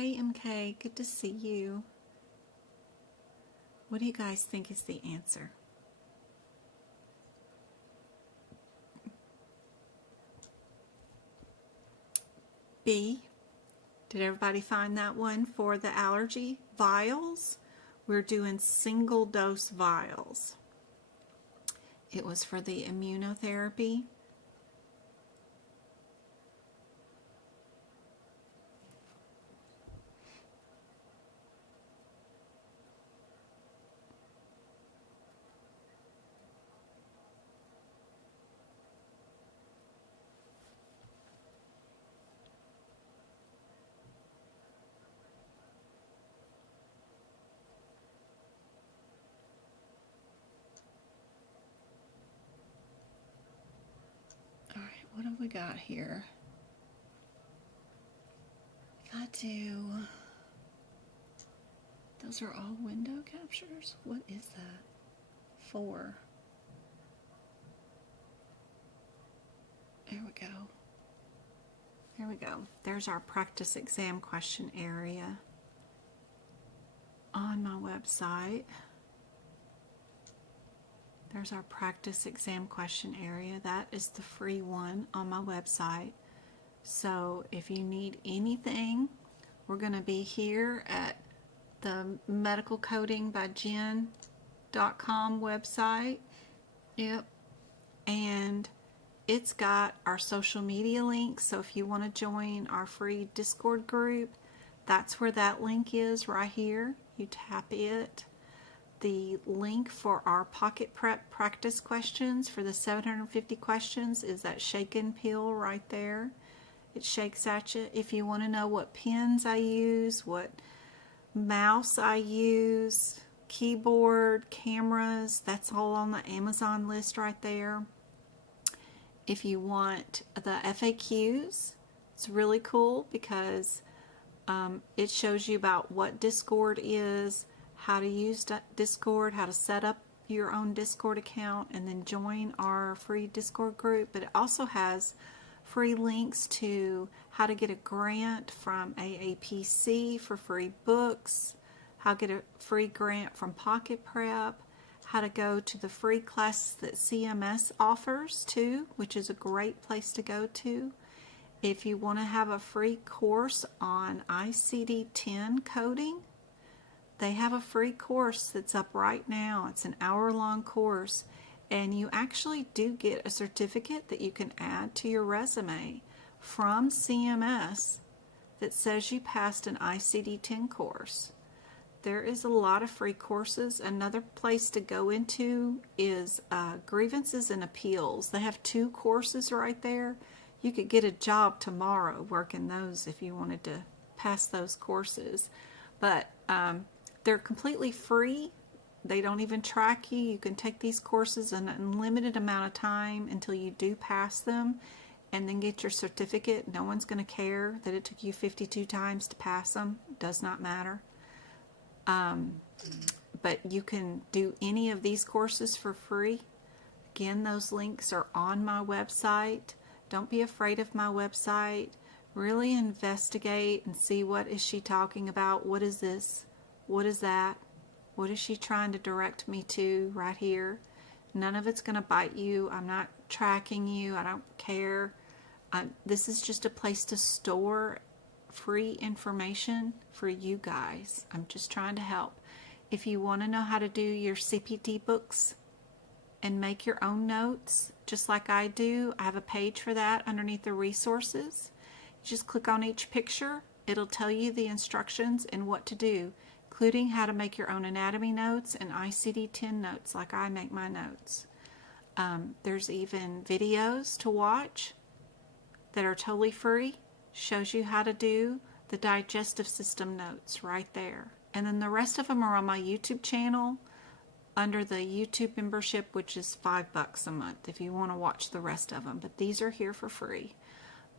Hey MK, good to see you. What do you guys think is the answer? B. Did everybody find that one for the allergy? Vials? We're doing single dose vials. It was for the immunotherapy. All right, what have we got here? If I do, those are all window captures? What is that? 4. There we go. There we go. There's our practice exam question area on my website. There's our practice exam question area. That is the free one on my website. So if you need anything, we're going to be here at the medicalcodingbyjen.com website. Yep. And it's got our social media links. So if you want to join our free Discord group, that's where that link is right here. You tap it. The link for our pocket prep practice questions for the 750 questions is that shake and peel right there. It shakes at you. If you want to know what pens I use, what mouse I use, keyboard, cameras, that's all on the Amazon list right there. If you want the FAQs, it's really cool because it shows you about what Discord is, how to use Discord, how to set up your own Discord account, and then join our free Discord group. But it also has free links to how to get a grant from aapc for free books, how to get a free grant from Pocket Prep, how to go to the free classes that CMS offers too, which is a great place to go to. If you want to have a free course on ICD-10 coding, they have a free course that's up right now. It's an hour-long course, and you actually do get a certificate that you can add to your resume from CMS that says you passed an ICD-10 course. There is a lot of free courses. Another place to go into is grievances and appeals. They have 2 courses right there. You could get a job tomorrow working those if you wanted to pass those courses. But they're completely free. They don't even track you. You can take these courses an unlimited amount of time until you do pass them and then get your certificate. No one's going to care that it took you 52 times to pass them. It does not matter. But you can do any of these courses for free. Again, those links are on my website. Don't be afraid of my website. Really investigate and see, what is she talking about? What is this? What is that? What is she trying to direct me to right here? None of it's going to bite you. I'm not tracking you. I don't care. This is just a place to store free information for you guys. I'm just trying to help. If you want to know how to do your CPT books and make your own notes, just like I do, I have a page for that underneath the resources. You just click on each picture. It'll tell you the instructions and what to do, including how to make your own anatomy notes and ICD-10 notes like I make my notes. There's even videos to watch that are totally free. Shows you how to do the digestive system notes right there. And then the rest of them are on my YouTube channel under the YouTube membership, which is $5 a month if you want to watch the rest of them. But these are here for free.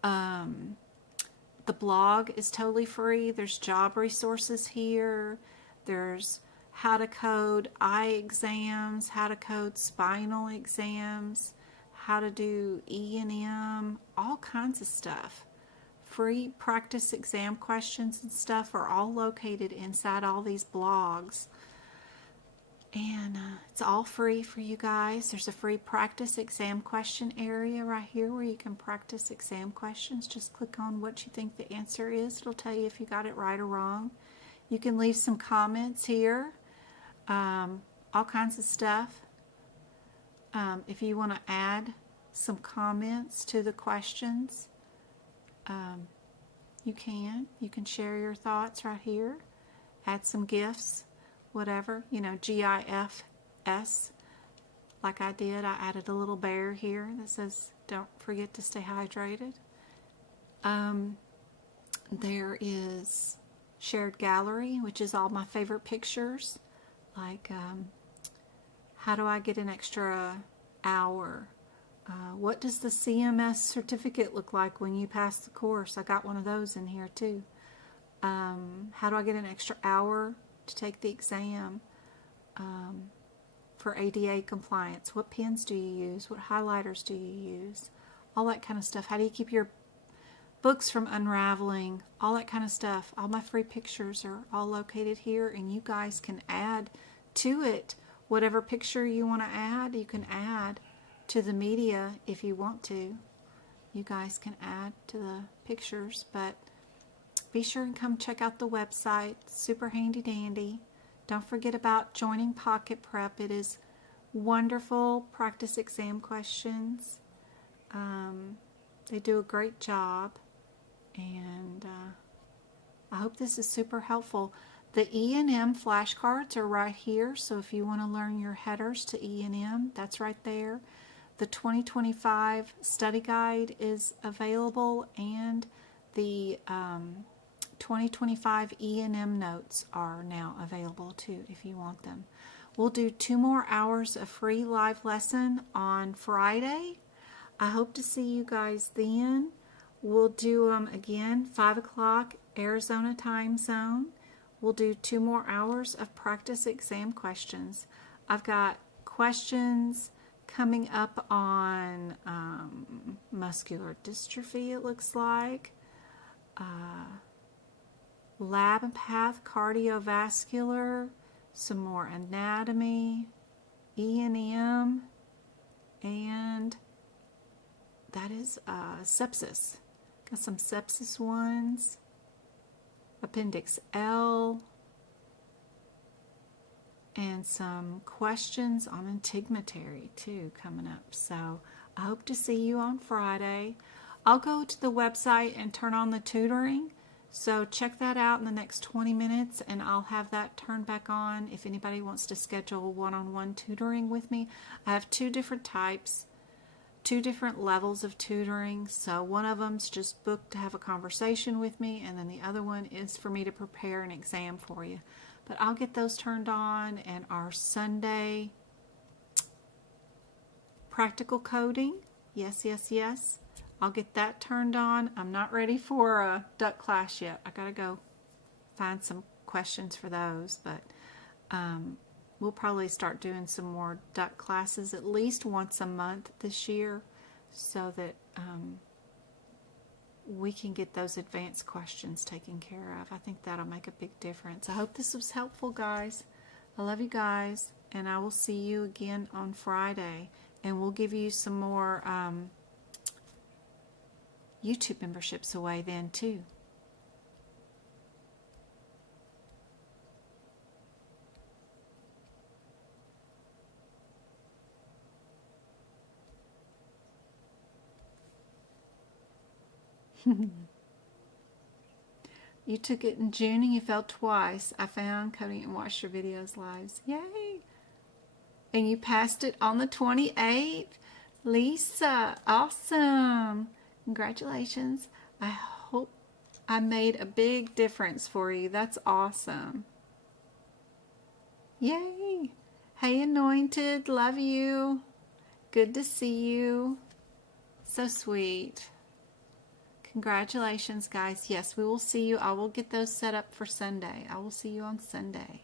The blog is totally free. There's job resources here. There's how to code eye exams, how to code spinal exams, how to do E&M, all kinds of stuff free practice exam questions and stuff are all located inside all these blogs. And it's all free for you guys. There's a free practice exam question area right here where you can practice exam questions. Just click on what you think the answer is. It'll tell you if you got it right or wrong. You can leave some comments here, all kinds of stuff. If you want to add some comments to the questions, you can. You can share your thoughts right here. Add some GIFs. Whatever, you know, GIFs, like I did. I added a little bear here that says, don't forget to stay hydrated. There is shared gallery, which is all my favorite pictures, like how do I get an extra hour? What does the CMS certificate look like when you pass the course? I got one of those in here too. How do I get an extra hour to take the exam for ADA compliance? What pens do you use? What highlighters do you use? All that kind of stuff. How do you keep your books from unraveling? All that kind of stuff. All my free pictures are all located here, and you guys can add to it whatever picture you want to add. You can add to the media if you want to. You guys can add to the pictures, but be sure and come check out the website. Super handy dandy. Don't forget about joining Pocket Prep. It is wonderful practice exam questions. They do a great job, and I hope this is super helpful. The E&M flashcards are right here, so if you want to learn your headers to E&M, that's right there. The 2025 study guide is available, and the 2025 E&M notes are now available too if you want them. We'll do 2 more hours of free live lesson on Friday. I hope to see you guys then. We'll do them again 5 o'clock Arizona time zone. We'll do 2 more hours of practice exam questions. I've got questions coming up on muscular dystrophy, it looks like. Lab and path cardiovascular, some more anatomy, E&M, and that is sepsis. Got some sepsis ones, appendix L, and some questions on integumentary too coming up. So I hope to see you on Friday. I'll go to the website and turn on the tutoring. So check that out in the next 20 minutes, and I'll have that turned back on if anybody wants to schedule one-on-one tutoring with me. I have 2 different types, 2 different levels of tutoring. So one of them's just booked to have a conversation with me, and then the other one is for me to prepare an exam for you. But I'll get those turned on, and our Sunday practical coding, yes, I'll get that turned on. I'm not ready for a duck class yet. I gotta go find some questions for those, but we'll probably start doing some more duck classes at least once a month this year, so that we can get those advanced questions taken care of. I think that'll make a big difference. I hope this was helpful, guys. I love you guys, and I will see you again on Friday, and we'll give you some more YouTube memberships away then too. You took it in June and you failed twice. I found coding and watched your videos lives. Yay! And you passed it on the 28th. Lisa, awesome. Congratulations. I hope I made a big difference for you. That's awesome. Yay. Hey, Anointed. Love you. Good to see you. So sweet. Congratulations, guys. Yes, we will see you. I will get those set up for Sunday. I will see you on Sunday.